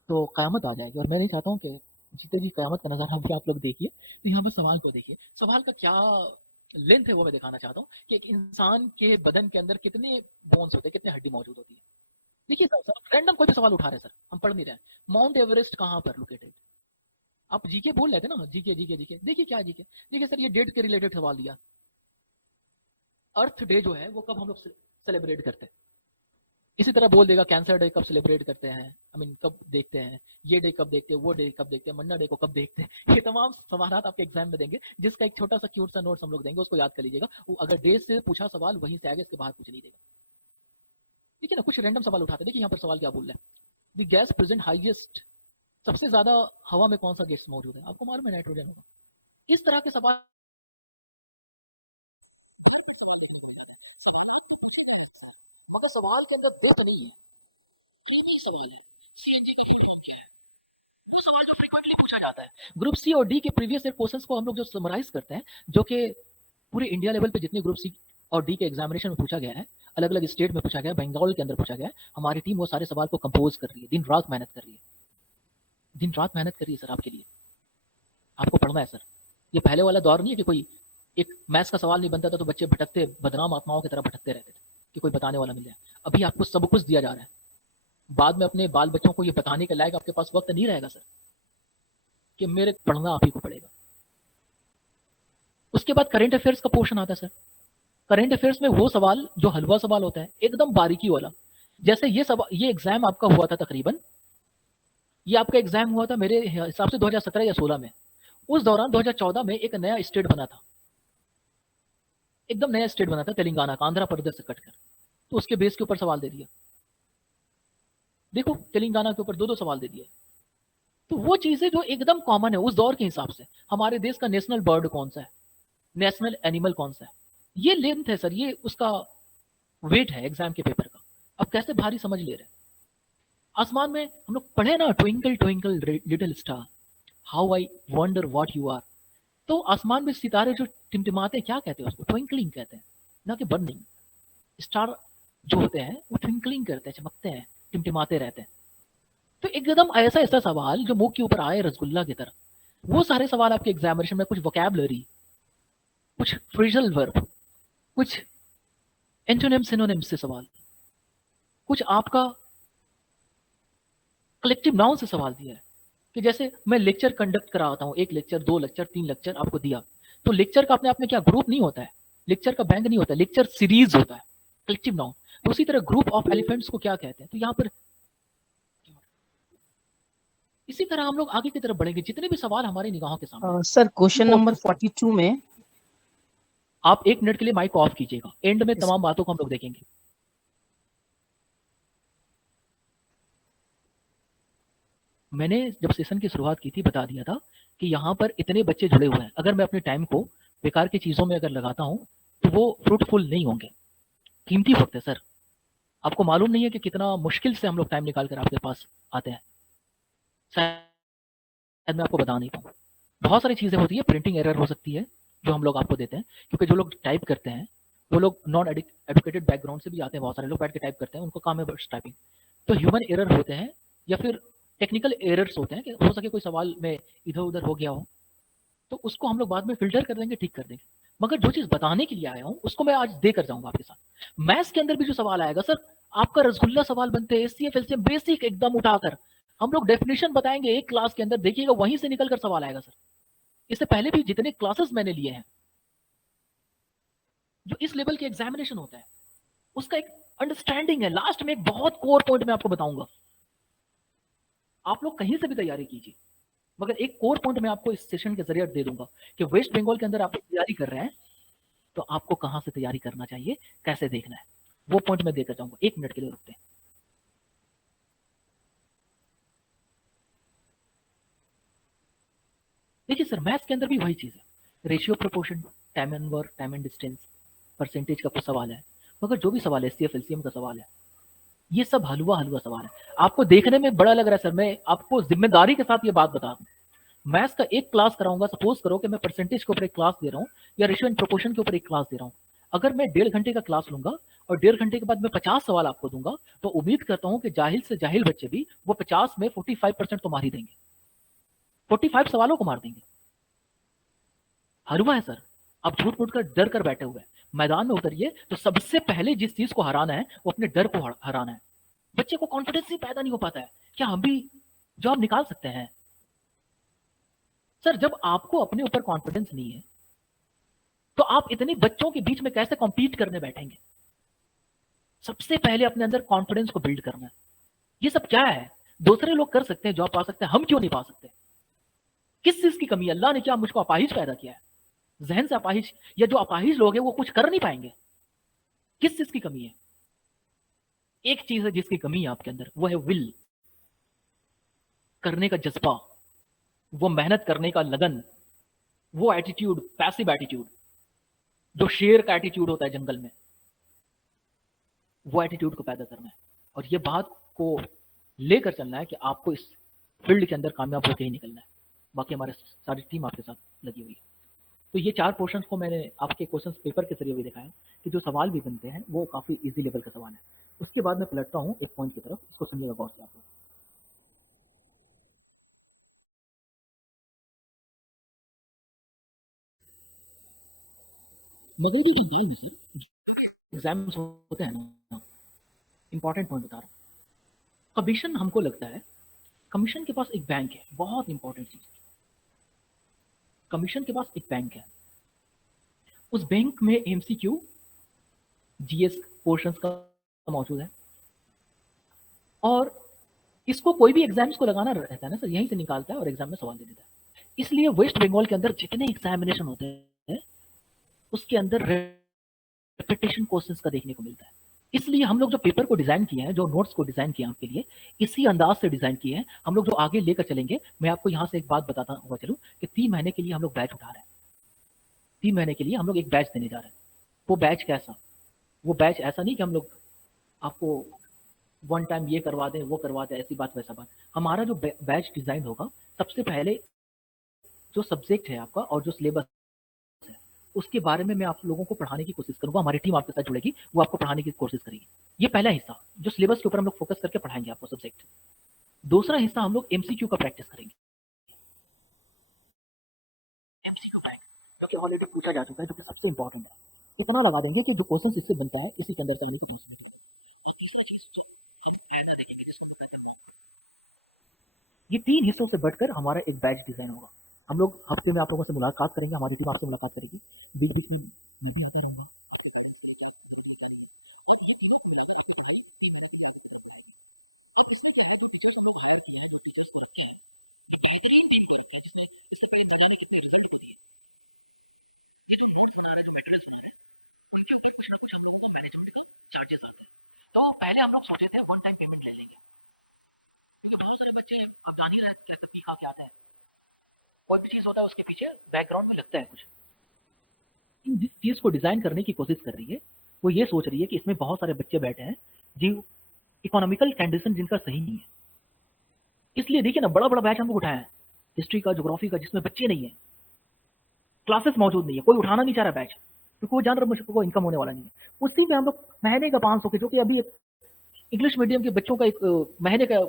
तो क़यामत आ जाएगी, और मैं नहीं चाहता हूं कि जीते जी कयामत का नज़ारा भी आप लोग देखिए। तो यहाँ पर सवाल को देखिए, सवाल का क्या लेंथ है वो मैं दिखाना चाहता हूँ कि एक इंसान के बदन के अंदर कितने बोन्स होते हैं, कितने हड्डी मौजूद होती है। देखिए सर रैंडम कोई भी सवाल उठा रहे हैं सर, हम पढ़ नहीं रहे हैं। माउंट एवरेस्ट कहाँ पर लोकेटेड? आप जीके बोल रहे थे ना, जीके जीके जीके, देखिए क्या है जीके। देखिए सर ये डेट के रिलेटेड सवाल दिया। अर्थ डे जो है वो कब हम लोग सेलिब्रेट करते हैं? इसी तरह बोल देगा कैंसर डे कब सेलिब्रेट करते हैं, आई मीन कब देखते हैं, ये डे कब देखते हैं, वो डे कब देखते हैं, मन्ना डे को कब देखते हैं। ये तमाम सवाल आपके एग्जाम में देंगे, जिसका एक छोटा सा क्यूट सा नोट्स हम लोग देंगे, उसको याद कर लीजिएगा। वो अगर डे से पूछा सवाल वहीं से आगे, इसके बाहर कुछ नहीं देगा। देखिए ना कुछ रैंडम सवाल उठाते हैं। देखिए यहाँ पर सवाल क्या बोल रहा है, द गैस प्रेजेंट हाईएस्ट, सबसे ज्यादा हवा में कौन सा गैस मौजूद है? आपको मालूम है नाइट्रोजन होगा। इस तरह के सवाल भर पेट सवाल देखने को मिल जाते हैं। सवालात तो पूछे गए हैं सर, मगर सवाल के अंदर डेप्थ नहीं है, क्रीमी सवाल है। सीएनजी का फुल फॉर्म क्या है, वो सवाल जो फ्रीक्वेंटली पूछा जाता है। ग्रुप सी और डी के प्रीवियस ईयर क्वेश्चंस को हम लोग जो समराइज करते हैं, जो कि पूरे इंडिया लेवल पे जितने ग्रुप सी और डी के एग्जामिनेशन में पूछा गया है, अलग अलग स्टेट में पूछा गया है, बंगाल के अंदर पूछा गया है, हमारी टीम वो सारे सवाल को कंपोज कर रही है, दिन रात मेहनत कर रही है, दिन रात मेहनत कर रही है सर आपके लिए। आपको पढ़ना है सर। ये पहले वाला दौर नहीं है कि कोई एक मैथ्स का सवाल नहीं बनता था तो बच्चे भटकते, बदनाम आत्माओं की तरह भटकते रहते थे कि कोई बताने वाला मिल जाए। अभी आपको सब कुछ दिया जा रहा है, बाद में अपने बाल बच्चों को ये बताने के लायक आपके पास वक्त नहीं रहेगा सर कि मेरे पढ़ना आप ही को पड़ेगा। उसके बाद करंट अफेयर्स का पोर्शन आता है सर। करंट अफेयर्स में वो सवाल जो हलवा सवाल होता है, एकदम बारीकी वाला। जैसे ये एग्जाम आपका हुआ था तकरीबन, ये आपका एग्जाम हुआ था मेरे हिसाब से 2017 या 16 में। उस दौरान 2014 में एक नया स्टेट बना था, एकदम नया स्टेट बना था तेलंगाना का, आंध्र प्रदेश से कटकर। तो उसके बेस के ऊपर सवाल दे दिया। देखो तेलंगाना के ऊपर दो सवाल दे दिए। तो वो चीजें जो एकदम कॉमन है उस दौर के हिसाब से, हमारे देश का नेशनल बर्ड कौन सा है, नेशनल एनिमल कौन सा है, ये लेंथ है सर, ये उसका वेट है एग्जाम के पेपर का। अब कैसे भारी समझ ले रहे हैं। आसमान में हम लोग पढ़े ना, twinkle twinkle little star how I wonder what you are. तो आसमान में सितारे जो टिमटिमाते हैं, क्या कहते हैं उसको? ट्विंकलिंग कहते हैं, ना कि बर्निंग। स्टार जो होते हैं वो ट्विंकलिंग करते हैं, चमकते हैं, टिमटिमाते रहते हैं। तो एकदम ऐसा ऐसा सवाल जो मुंह के ऊपर आए रसगुल्ला की तरह, वो सारे सवाल आपके एग्जामिनेशन में, कुछ वोकैबुलरी, कुछ फ्रेजल वर्ब, कुछ एंटोनिम सिनोनिम से सवाल, कुछ आपका कलेक्टिव नाउन से सवाल दिया है। कि जैसे मैं लेक्चर कंडक्ट कराता हूँ, एक लेक्चर, दो लेक्चर, तीन लेक्चर आपको दिया, तो लेक्चर का अपने आप में क्या ग्रुप नहीं होता है, लेक्चर का बैंक नहीं होता है, लेक्चर सीरीज होता है, कलेक्टिव नाउन। तो उसी तरह ग्रुप ऑफ एलिफेंट्स को क्या कहते हैं? तो यहाँ पर इसी तरह हम लोग आगे की तरफ बढ़ेंगे, जितने भी सवाल हमारी निगाहों के सामने। सर क्वेश्चन नंबर 42 में आप 1 मिनट के लिए माइक को ऑफ कीजिएगा, एंड में तमाम बातों को हम लोग देखेंगे। मैंने जब सेशन की शुरुआत की थी बता दिया था कि यहाँ पर इतने बच्चे जुड़े हुए हैं, अगर मैं अपने टाइम को बेकार की चीज़ों में अगर लगाता हूँ तो वो फ्रूटफुल नहीं होंगे, कीमती वक्त है सर। आपको मालूम नहीं है कि कितना मुश्किल से हम लोग टाइम निकाल कर आपके पास आते हैं, शायद मैं आपको बता नहीं पाऊँ। बहुत सारी चीज़ें होती है, प्रिंटिंग एरर हो सकती है जो हम लोग आपको देते हैं, क्योंकि जो लोग टाइप करते हैं वो लोग नॉन एडुकेटेड बैकग्राउंड से भी आते हैं, बहुत सारे लोग बैठ के टाइप करते हैं, उनको काम है बस टाइपिंग। तो ह्यूमन एरर होते हैं या फिर टेक्निकल एरर्स होते हैं कि हो सके कोई सवाल में इधर उधर हो गया हो, तो उसको हम लोग बाद में फिल्टर कर देंगे, ठीक कर देंगे। मगर जो चीज़ बताने के लिए आया हूँ उसको मैं आज देकर जाऊंगा आपके साथ। मैथ्स के अंदर भी जो सवाल आएगा सर, आपका रसगुल्ला सवाल बनते हैं, एचसीएफ एलसीएम बेसिक एकदम उठाकर हम लोग डेफिनेशन बताएंगे एक क्लास के अंदर, देखिएगा वहीं से निकल कर सवाल आएगा सर। इससे पहले भी जितने क्लासेस मैंने लिए हैं, जो इस लेवल के एग्जामिनेशन होता है उसका एक अंडरस्टैंडिंग है। लास्ट में एक बहुत कोर पॉइंट मैं आपको बताऊंगा, आप लोग कहीं से भी तैयारी कीजिए, मगर एक कोर पॉइंट मैं आपको इस सेशन के जरिए दे दूंगा कि वेस्ट बंगाल के अंदर आप तैयारी कर रहे हैं तो आपको कहां से तैयारी करना चाहिए, कैसे देखना है, वो पॉइंट मैं देकर जाऊंगा। 1 मिनट के लिए रुकते हैं। देखिए सर मैथ्स के अंदर भी वही चीज है, ratio proportion, time and work, time and distance, percentage का कुछ सवाल है, मगर जो भी सवाल है एचसीएफ एलसीएम का सवाल है, ये सब हलवा हलवा सवाल है। आपको देखने में बड़ा लग रहा है सर, मैं आपको जिम्मेदारी के साथ ये बात बता दूं, मैथ्स का एक क्लास कराऊंगा, सपोज करो कि मैं परसेंटेज के ऊपर एक क्लास दे रहा हूँ या रेशियो एंड प्रोपोर्शन के ऊपर एक क्लास दे रहा हूँ। अगर मैं 1.5 घंटे का क्लास लूंगा और 1.5 घंटे के बाद मैं 50 सवाल आपको दूंगा, तो उम्मीद करता हूं कि जाहिल से जाहिल बच्चे भी वो 50 में 45% तो मार ही देंगे। 45 सवालों को मार देंगे। हरवा है सर, आप झूठ मूठ कर डर कर बैठे हुए हैं। मैदान में उतरिए तो सबसे पहले जिस चीज को हराना है वो अपने डर को हराना है। बच्चे को कॉन्फिडेंस ही पैदा नहीं हो पाता है, क्या हम भी जॉब निकाल सकते हैं? सर जब आपको अपने ऊपर कॉन्फिडेंस नहीं है तो आप इतने बच्चों के बीच में कैसे कॉम्पीट करने बैठेंगे? सबसे पहले अपने अंदर कॉन्फिडेंस को बिल्ड करना है। ये सब क्या है? दूसरे लोग कर सकते हैं, जॉब पा सकते हैं, हम क्यों नहीं पा सकते? किस चीज की कमी है? अल्लाह ने क्या मुझको अपाहिज पैदा किया है? जहन से अपाहिज, या जो अपाहिज लोग हैं वो कुछ कर नहीं पाएंगे? किस चीज की कमी है? एक चीज है जिसकी कमी है आपके अंदर, वो है विल, करने का जज्बा, वो मेहनत करने का लगन, वो एटीट्यूड, पैसिव एटीट्यूड, जो शेर का एटीट्यूड होता है जंगल में, वो एटीट्यूड को पैदा करना है। और ये बात को लेकर चलना है कि आपको इस फील्ड के अंदर कामयाब होकर ही निकलना है। बाकी हमारे सारी टीम आपके साथ लगी हुई है। तो ये 4 पोर्शंस को मैंने आपके क्वेश्चंस पेपर के जरिए भी दिखाया कि जो सवाल भी बनते हैं वो काफ़ी इजी लेवल का सवाल है। उसके बाद मैं पलटता हूँ एक पॉइंट की तरफ, इसको सुनिएगा गौर से आप लोग। मगरबी बंगाल में सर जो भी एग्जाम्स होते हैं ना, इंपॉर्टेंट पॉइंट बता रहा हूँ, कमीशन हमको लगता है, कमीशन के पास एक बैंक है, बहुत इंपॉर्टेंट चीज, कमीशन के पास एक बैंक है, उस बैंक में एमसीक्यू जीएस पोर्शंस का मौजूद है, और इसको कोई भी एग्जाम्स को लगाना रहता है ना सर, यहीं से निकालता है और एग्जाम में सवाल दे देता है। इसलिए वेस्ट बंगाल के अंदर जितने एग्जामिनेशन होते हैं उसके अंदर रेपिटेशन क्वेश्चंस का देखने को मिलता है। इसलिए हम लोग जो पेपर को डिजाइन किए हैं, जो नोट्स को डिजाइन किए हैं आपके लिए, इसी अंदाज से डिजाइन किए हैं। हम लोग जो आगे लेकर चलेंगे, मैं आपको यहाँ से एक बात बताता हुआ चलूँ कि 3 महीने के लिए हम लोग बैच उठा रहे हैं। 3 महीने के लिए हम लोग एक बैच देने जा रहे हैं। वो बैच कैसा? वो बैच ऐसा नहीं कि हम लोग आपको वन टाइम ये करवा दें, वो करवा दें, ऐसी बात वैसा बात। हमारा जो बैच डिजाइन होगा, सबसे पहले जो सब्जेक्ट है आपका और जो सिलेबस है उसके बारे में मैं आप लोगों को पढ़ाने की कोशिश करूंगा। हमारी टीम आपके साथ जुड़ेगी, वो आपको पढ़ाने की कोशिश करेगी। ये पहला हिस्सा जो सिलेबस के ऊपर हम लोग फोकस करके पढ़ाएंगे आपको सब्जेक्ट। दूसरा हिस्सा हम लोग एमसीक्यू का प्रैक्टिस करेंगे। एमसीक्यू बैंक जो कि ऑलरेडी पूछा जा चुका है, जो कि सबसे इंपॉर्टेंट है, इतना लगा देंगे कि जो क्वेश्चन इससे बनता है इसी के अंदर से आने का पॉसिबिलिटी बनेगा। और तीसरा चीज जो हम आईना देखेंगे, जिसको हम लोग कहते हैं मॉक। ये 3 हिस्सों से बढ़कर हमारा एक बैच डिजाइन होगा। हम लोग हफ्ते में आप लोगों से मुलाकात करेंगे, हमारी टीम आपसे मुलाकात करेगी, बीच बीच में मैं भी आता रहूंगा आपके गाइडेंस के लिए, क्या जरूरी है क्या नहीं है। और ये तीनों को मिलाकर आपकी पढ़ाई 3 महीने के लिए आगे की तरफ बढ़ाएगी। अब इसमें क्या है, जो टीचर्स हम लोग हायर किए हैं, जो टीचर्स को रखे हैं, जो बेहतरीन टीम को रखे हैं, जिसने इससे पहले न जाने कितने रिजल्ट को दिए, ये जो नोट्स बना रहे हैं, जो मटेरियल्स बना रहे हैं, उनके ऊपर कुछ ना कुछ हम लोगों का मैनेजमेंट का चार्जेस आते हैं। तो पहले हम लोग सोचे थे वन टाइम पेमेंट ले लेंगे, क्योंकि बहुत सारे बच्चे अब जान ही रहे कैसे पी खा के आते हैं। कोई भी चीज होता है उसके पीछे बैकग्राउंड में लगता है कुछ। जिस चीज को डिजाइन करने की कोशिश कर रही है वो ये सोच रही है कि इसमें बहुत सारे बच्चे बैठे हैं जी, इकोनॉमिकल कंडीशन जिनका सही नहीं है। इसलिए देखिए ना, बड़ा बड़ा बैच हम लोग उठाए हैं, हिस्ट्री का, ज्योग्राफी का, जिसमें बच्चे नहीं है, क्लासेस मौजूद नहीं है, कोई उठाना नहीं चाह रहा बैच, क्योंकि वो जान रहा मुझको कोई इनकम होने वाला नहीं है। उसी में हम लोग महीने का 500 के, जो कि अभी एक इंग्लिश मीडियम के बच्चों का एक महीने का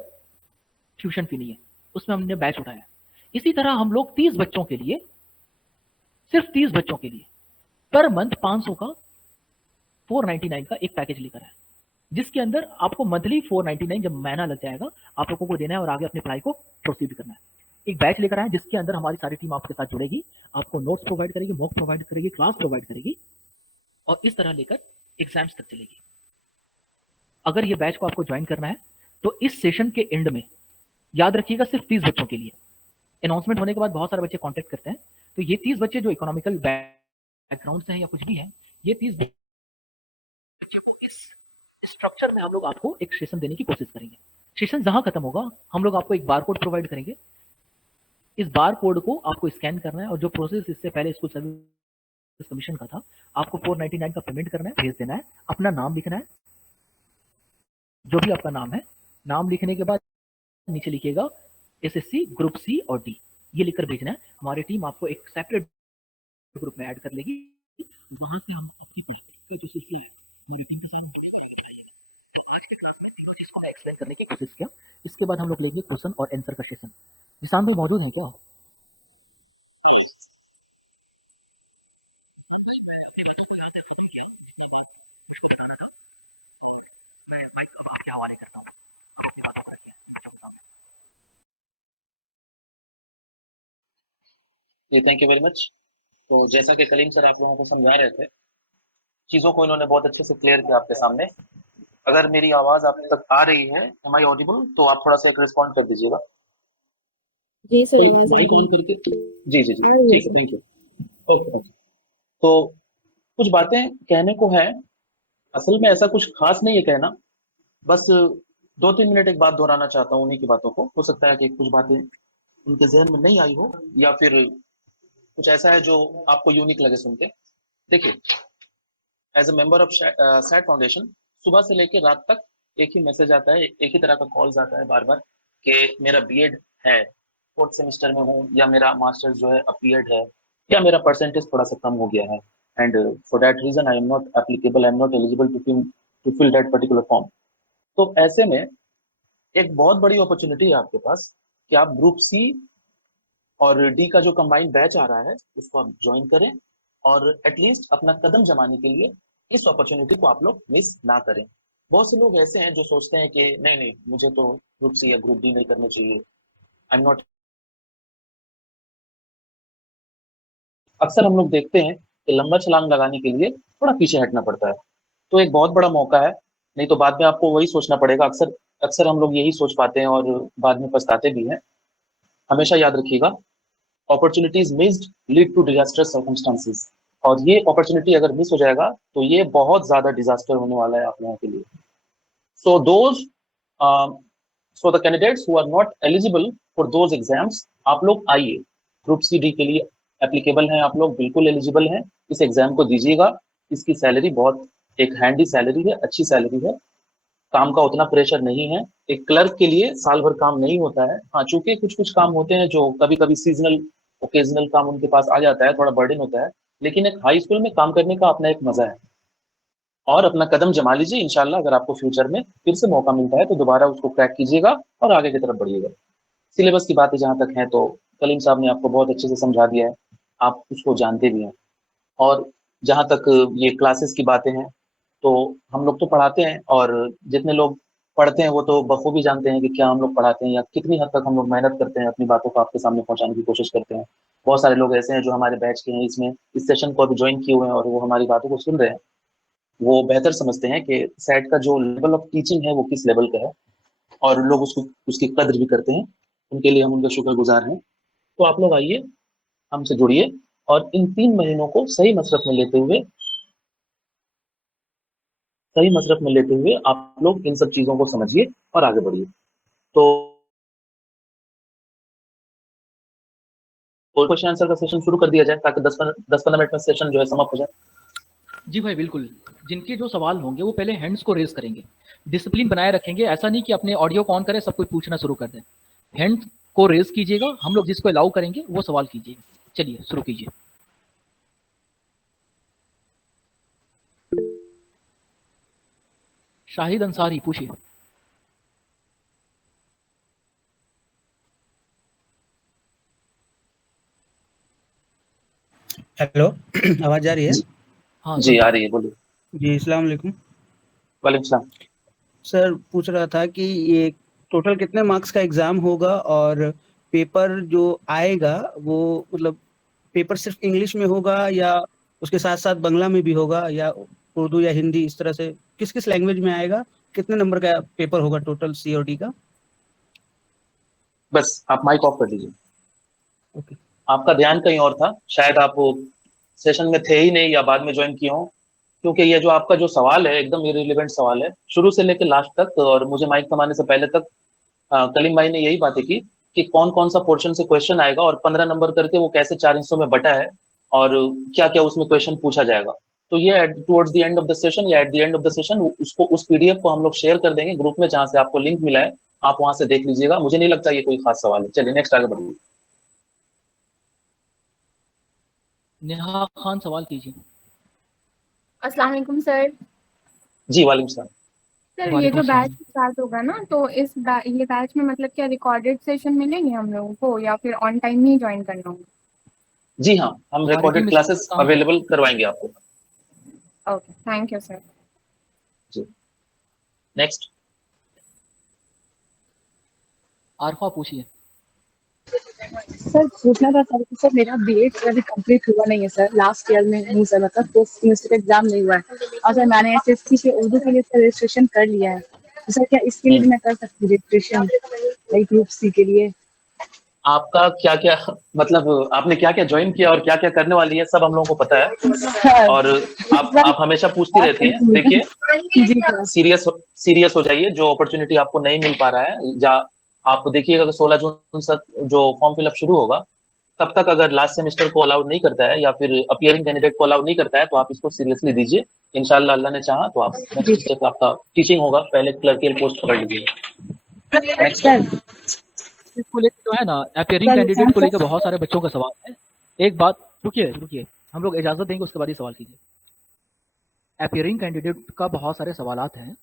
ट्यूशन फी नहीं है, उसमें हमने बैच उठाया। इसी तरह हम लोग 30 बच्चों के लिए, सिर्फ 30 बच्चों के लिए पर मंथ 500 का 499 का एक पैकेज लेकर आए, जिसके अंदर आपको मंथली 499 जब महीना लग जाएगा आप लोगों को देना है और आगे अपनी पढ़ाई को प्रोसीड करना है। एक बैच लेकर आए जिसके अंदर हमारी सारी टीम आपके साथ जुड़ेगी, आपको नोट्स प्रोवाइड करेगी, मॉक प्रोवाइड करेगी, क्लास प्रोवाइड करेगी, और इस तरह लेकर एग्जाम्स तक चलेगी। अगर ये बैच को आपको ज्वाइन करना है तो इस सेशन के एंड में याद रखिएगा, सिर्फ 30 बच्चों के लिए, अनाउंसमेंट होने के बाद बहुत सारे बच्चे कॉन्टेक्ट करते हैं, तो ये 30 बच्चे जो इकोनॉमिकल बैकग्राउंड से हैं या कुछ भी हैं, ये 30 बच्चे को इस स्ट्रक्चर में हम लोग आपको एक सेशन देने की कोशिश करेंगे। सेशन जहां खत्म होगा हम लोग आपको एक बार कोड प्रोवाइड करेंगे, इस बार कोड को आपको स्कैन करना है, और जो प्रोसेस इससे पहले स्कूल सर्विस कमीशन का था, आपको 499 का पेमेंट करना है, भेज देना है, अपना नाम लिखना है, जो भी आपका नाम है, नाम लिखने के बाद नीचे लिखिएगा एसएससी ग्रुप सी और डी, ये लिखकर भेजना है। हमारी टीम आपको एक सेपरेट ग्रुप में ऐड कर लेगी, वहां से हम आपकी पढ़ाई का जो सिलसिला है हमारी टीम के साथ जुड़िएगा और आगे बढ़ाइएगा। तो आज के क्लास में तीनों चीज को मैं एक्सप्लेन करने की कोशिश किया। इसके बाद हम लोग लेंगे क्वेश्चन और आंसर का सेशन। जिसान भाई मौजूद हैं क्या? हाँ भाई। हाँ भाई, मैं अपनी बातों को यहाँ से ख़त्म किया, जितना बात मुझको बताना था, और मैं माइक अब आपके हवाले करता हूँ। आप अपनी बातों को रखिए इन बच्चों के सामने। जी थैंक यू वेरी मच। तो जैसा कि कलीम सर आप लोगों को समझा रहे थे, चीज़ों को इन्होंने बहुत अच्छे से क्लियर किया आपके सामने। अगर मेरी आवाज़ आप तक आ रही है, एम आई ऑडिबल, तो आप थोड़ा सा एक रिस्पॉन्ड कर दीजिएगा। जी सर, कोई आवाज आ माइक रही ऑन है। करके। जी जी जी, आ रही है ठीक है, sir. Thank you. Okay okay. तो कुछ बातें कहने को है, असल में ऐसा कुछ खास नहीं है कहना, बस 2-3 मिनट एक बात दोहराना चाहता हूँ उन्हीं की बातों को। हो सकता है कि कुछ बातें उनके ज़हन में नहीं आई हो, या फिर कुछ ऐसा है जो आपको यूनिक लगे सुन के। देखिए, as a member of SAT foundation, सुबह से लेकर रात तक एक ही मैसेज आता है, एक ही तरह का कॉल्स आता है बार बार कि मेरा बीएड है, फोर्थ सेमेस्टर में हूँ, या मेरा मास्टर्स जो है अपीयर्ड है, या मेरा परसेंटेज थोड़ा सा कम हो गया है, and for that reason I am not applicable, I am not eligible to fill that particular form. तो ऐसे में एक बहुत बड़ी अपॉर्चुनिटी है आपके पास कि आप ग्रुप सी और डी का जो कंबाइंड बैच आ रहा है उसको आप ज्वाइन करें, और एटलीस्ट अपना कदम जमाने के लिए इस अपॉर्चुनिटी को आप लोग मिस ना करें। बहुत से लोग ऐसे हैं जो सोचते हैं कि नहीं नहीं, मुझे तो ग्रुप सी या ग्रुप डी नहीं करना चाहिए, आई एम नॉट। अक्सर हम लोग देखते हैं कि लंबा छलांग लगाने के लिए थोड़ा पीछे हटना पड़ता है, तो एक बहुत बड़ा मौका है, नहीं तो बाद में आपको वही सोचना पड़ेगा। अक्सर अक्सर हम लोग यही सोच पाते हैं और बाद में पछताते भी हैं। हमेशा याद रखिएगा, opportunities missed lead to disasters circumstances, और ये अपॉर्चुनिटी अगर मिस हो जाएगा तो ये बहुत ज्यादा डिजास्टर होने वाला है आप लोगों के लिए। So those so the candidates who are not eligible for those exams, आप लोग आइए, ग्रुप सी डी के लिए एप्लीकेबल हैं आप लोग, बिल्कुल एलिजिबल हैं, इस एग्जाम को दीजिएगा। इसकी सैलरी बहुत एक हैंडी सैलरी है, अच्छी सैलरी है, काम का उतना प्रेशर नहीं है। एक क्लर्क के लिए साल भर काम नहीं होता है, हाँ चूंकि कुछ कुछ काम होते हैं जो कभी कभी सीजनल ओकेजनल काम उनके पास आ जाता है, थोड़ा बर्डन होता है, लेकिन एक हाई स्कूल में काम करने का अपना एक मजा है। और अपना कदम जमा लीजिए, इंशाल्लाह अगर आपको फ्यूचर में फिर से मौका मिलता है तो दोबारा उसको क्रैक कीजिएगा और आगे की तरफ बढ़िएगा। सिलेबस की बातें जहाँ तक है तो कलीम साहब ने आपको बहुत अच्छे से समझा दिया है, आप उसको जानते भी हैं। और जहाँ तक ये क्लासेस की बातें हैं, तो हम लोग तो पढ़ाते हैं, और जितने लोग पढ़ते हैं वो तो बखूबी जानते हैं कि क्या हम लोग पढ़ाते हैं या कितनी हद तक हम लोग मेहनत करते हैं, अपनी बातों को आपके सामने पहुंचाने की कोशिश करते हैं। बहुत सारे लोग ऐसे हैं जो हमारे बैच के हैं, इसमें इस सेशन को अभी ज्वाइन किए हुए हैं और वो हमारी बातों को सुन रहे हैं। वो बेहतर समझते हैं कि सेट का जो लेवल ऑफ टीचिंग है वो किस लेवल का है, और लोग उसको उसकी कद्र भी करते हैं। उनके लिए हम उनका शुक्रगुजार हैं। तो आप लोग आइए, हमसे जुड़िए, और इन 3 महीनों को सही मसरफ में लेते हुए आप लोग इन सब चीजों को समझिए और आगे बढ़िए। तो क्वेश्चन आंसर का सेशन शुरू कर दिया जाए ताकि 10-15 मिनट में सेशन जो है समाप्त हो जाए। जी भाई बिल्कुल, जिनके जो सवाल होंगे वो पहले हैंड्स को रेज करेंगे, डिसिप्लिन बनाए रखेंगे, ऐसा नहीं कि अपने ऑडियो को ऑन करें सब कोई पूछना शुरू कर दें। हैंड को रेज कीजिएगा, हम लोग जिसको अलाउ करेंगे वो सवाल कीजिएगा। चलिए शुरू कीजिए। शाहिद अंसारी पूछिए। हेलो आवाज आ रही है? हाँ जी सुन आ रहे रही है, बोलिए। जी अस्सलाम वालेकुम। वालेकुम सलाम। सर पूछ रहा था कि ये टोटल कितने मार्क्स का एग्जाम होगा, और पेपर जो आएगा वो मतलब पेपर सिर्फ इंग्लिश में होगा या उसके साथ साथ बांग्ला में भी होगा, या उर्दू या हिंदी, इस तरह से किस किस लैंग्वेज में आएगा? कितने नंबर का पेपर होगा टोटल सी और डी का? बस आप माइक ऑफ कर दीजिए। ओके। आपका ध्यान कहीं और था, शायद आप सेशन में थे ही नहीं या बाद में ज्वाइन किए हों, क्योंकि ये जो आपका जो सवाल है एकदम इररिलेवेंट सवाल है शुरू से लेकर लास्ट तक। और मुझे माइक थमाने से पहले तक कलीम भाई ने यही बातें की कि कौन कौन सा पोर्शन से क्वेश्चन आएगा और 15 नंबर करके वो कैसे 4 हिस्सों में बटा है, और क्या क्या उसमें क्वेश्चन पूछा जाएगा। तो ये towards the end of the session या at the end of the session उसको उस पीडीएफ को हम लोग शेयर कर देंगे ग्रुप में, जहां से आपको लिंक मिला है, आप वहां से देख लीजिएगा। मुझे नहीं लगता ये कोई खास सवाल है। चलिए नेक्स्ट आगे बढ़िए। नेहा खान सवाल कीजिए। अस्सलाम वालेकुम सर। जी वालेकुम सलाम। सर ये वालेकुम जो बैच सलाम। स्टार्ट होगा ना, तो ये बैच में मतलब क्या रिकॉर्डेड सेशन मिलेंगे हम लोगों को, या फिर ऑन टाइम ही ज्वाइन करना होगा? जी हाँ, हम हमारे रिकॉर्डेड team इस क्लासेस काम अवेलेबल करवाएंगे आपको। Okay, thank you sir. जी, नेक्स्ट। आरफा पूछिए। सर पूछना था सर कि सर मेरा बीएड अभी कंप्लीट हुआ नहीं है सर, लास्ट ईयर में नहीं सर, मतलब फर्स्ट सेमेस्टर एग्जाम नहीं हुआ है और सर मैंने एसएससी के उर्दू के लिए सर रजिस्ट्रेशन कर लिया है, तो सर क्या इसके लिए भी मैं कर सकती हूँ रजिस्ट्रेशन लाइक ग्रुप सी के लिए? आपका क्या क्या मतलब आपने क्या क्या ज्वाइन किया और क्या क्या करने वाली है सब हम लोगों को पता है सर और आप हमेशा पूछती रहती हैं। देखिए, जी सर। सीरियस हो जाइए। जो अपॉर्चुनिटी आपको नहीं मिल पा रहा है, या आप देखिएगा कि 16 जून तक जो फॉर्म फिलअप शुरू होगा, तब तक अगर लास्ट सेमेस्टर को अलाउड नहीं करता है या फिर अपीयरिंग कैंडिडेट को अलाउड नहीं करता है, तो आप इसको सीरियसली दीजिए। इंशाल्लाह अल्लाह ने चाहा तो आप नेक्स्ट स्टेप आपका टीचिंग होगा। पहले क्लर्कियल पोस्ट पकड़ लीजिए। नेक्स्ट। इसको लेकर जो है ना, अपीयरिंग कैंडिडेट को लेकर बहुत सारे बच्चों का सवाल है। एक बात, रुकिए, हम लोग इजाजत देंगे, उसके बाद ही सवाल कीजिए। अपीयरिंग कैंडिडेट का बहुत सारे सवालात हैं।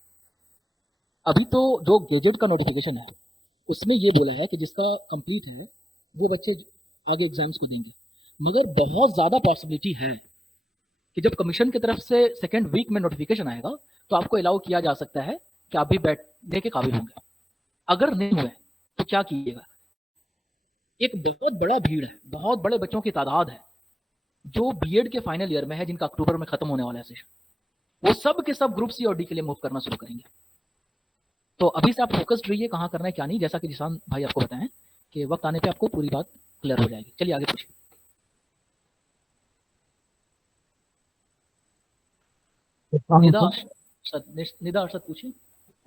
अभी तो जो गेजेट का नोटिफिकेशन है उसमें ये बोला है कि जिसका कंप्लीट है वो बच्चे आगे एग्जाम्स को देंगे, मगर बहुत ज़्यादा पॉसिबिलिटी है कि जब कमीशन की तरफ से सेकेंड वीक में नोटिफिकेशन आएगा तो आपको अलाउ किया जा सकता है कि आप भी बैठने के काबिल होंगे। अगर नहीं हुए तो क्या कीजिएगा? एक बहुत बड़ा भीड़ है, बहुत बड़े बच्चों की तादाद है जो बीएड के फाइनल ईयर में है, जिनका अक्टूबर में खत्म होने वाला है सेशन। वो सब के सब ग्रुप सी और डी के लिए मूव करना शुरू करेंगे। तो अभी से आप फोकस्ड रहिए कहाँ करना है क्या नहीं, जैसा कि जिसान भाई आपको बताएं कि वक्त आने पे आपको पूरी बात क्लियर हो जाएगी। चलिए आगे पूछिए। निदा अरशद पूछिए।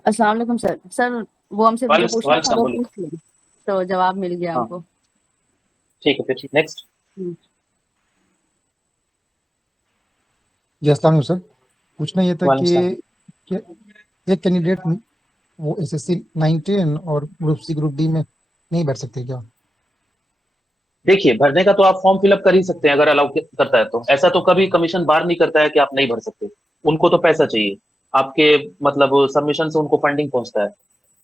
अस्सलाम वालेकुम सर। सर वो हमसे जो पूछना था वो पूछ लिया, तो जवाब मिल गया हाँ। हमको। ठीक है, फिर नेक्स्ट। जी अस्सलाम वालेकुम सर। पूछना ये था कि एक कैंडिडेट वो एसएससी 9-10 और ग्रुप सी ग्रुप डी में नहीं बैठ सकते क्या? देखिए, भरने का तो आप फॉर्म फिलअप कर ही सकते हैं अगर अलाउ करता है तो। ऐसा तो कभी कमीशन बार नहीं करता है कि आप नहीं भर सकते। उनको तो पैसा चाहिए, आपके मतलब सबमिशन से उनको फंडिंग पहुंचता है।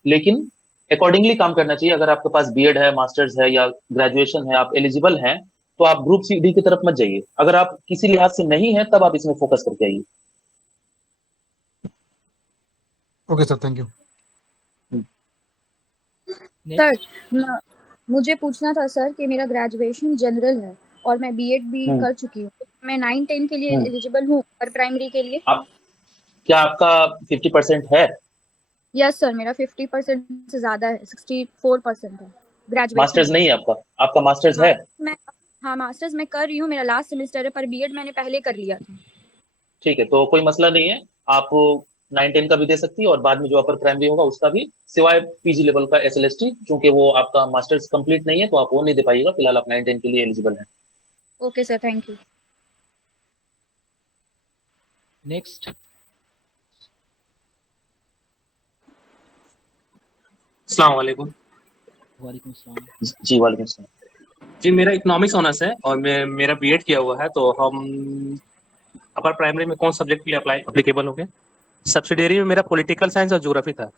लेकिन अकॉर्डिंगली काम करना चाहिए। अगर आपके पास बीएड है, मास्टर्स है या ग्रेजुएशन है, आप एलिजिबल हैं, तो आप ग्रुप सी डी की तरफ मत जाइए। अगर आप किसी लिहाज से नहीं है तब आप इसमें फोकस करके आइए। Okay sir, thank you. Sir मुझे पूछना था सर कि मेरा ग्रेजुएशन जनरल है और मैं बीएड भी कर चुकी हूँ। मैं 9-10 के लिए एलिजिबल हूँ और प्राइमरी के लिए? क्या आपका 50% है? यस सर, मेरा 50% से ज्यादा है, 64% है ग्रेजुएशन। मास्टर्स नहीं है आपका मास्टर्स है? हाँ मास्टर्स मैं कर रही हूँ, मेरा लास्ट सेमेस्टर है, पर बीएड मैंने पहले कर लिया था। ठीक है, तो कोई मसला नहीं है। आप 9-10 का भी दे सकती है और बाद में जो अपर प्राइमरी होगा उसका भी, सिवाय पीजी लेवल का एसएलएसटी, क्योंकि वो आपका मास्टर्स कंप्लीट नहीं है तो आप वो नहीं दे पाइएगा। फिलहाल आप 9-10 के लिए एलिजिबल हैं। Okay sir, thank you. Next. अस्सलाम वालेकुम। वालेकुम सलाम। जी वालेकुम सलाम। जी मेरा इकोनॉमिक्स ऑनर्स है और मेरा बीएड किया हुआ है, तो हम अपर प्राइमरी में कौन सब्जेक्ट के लिए अप्लीकेबल होंगे? सब्सिडियरी में मेरा पॉलिटिकल साइंस और ज्योग्राफी था।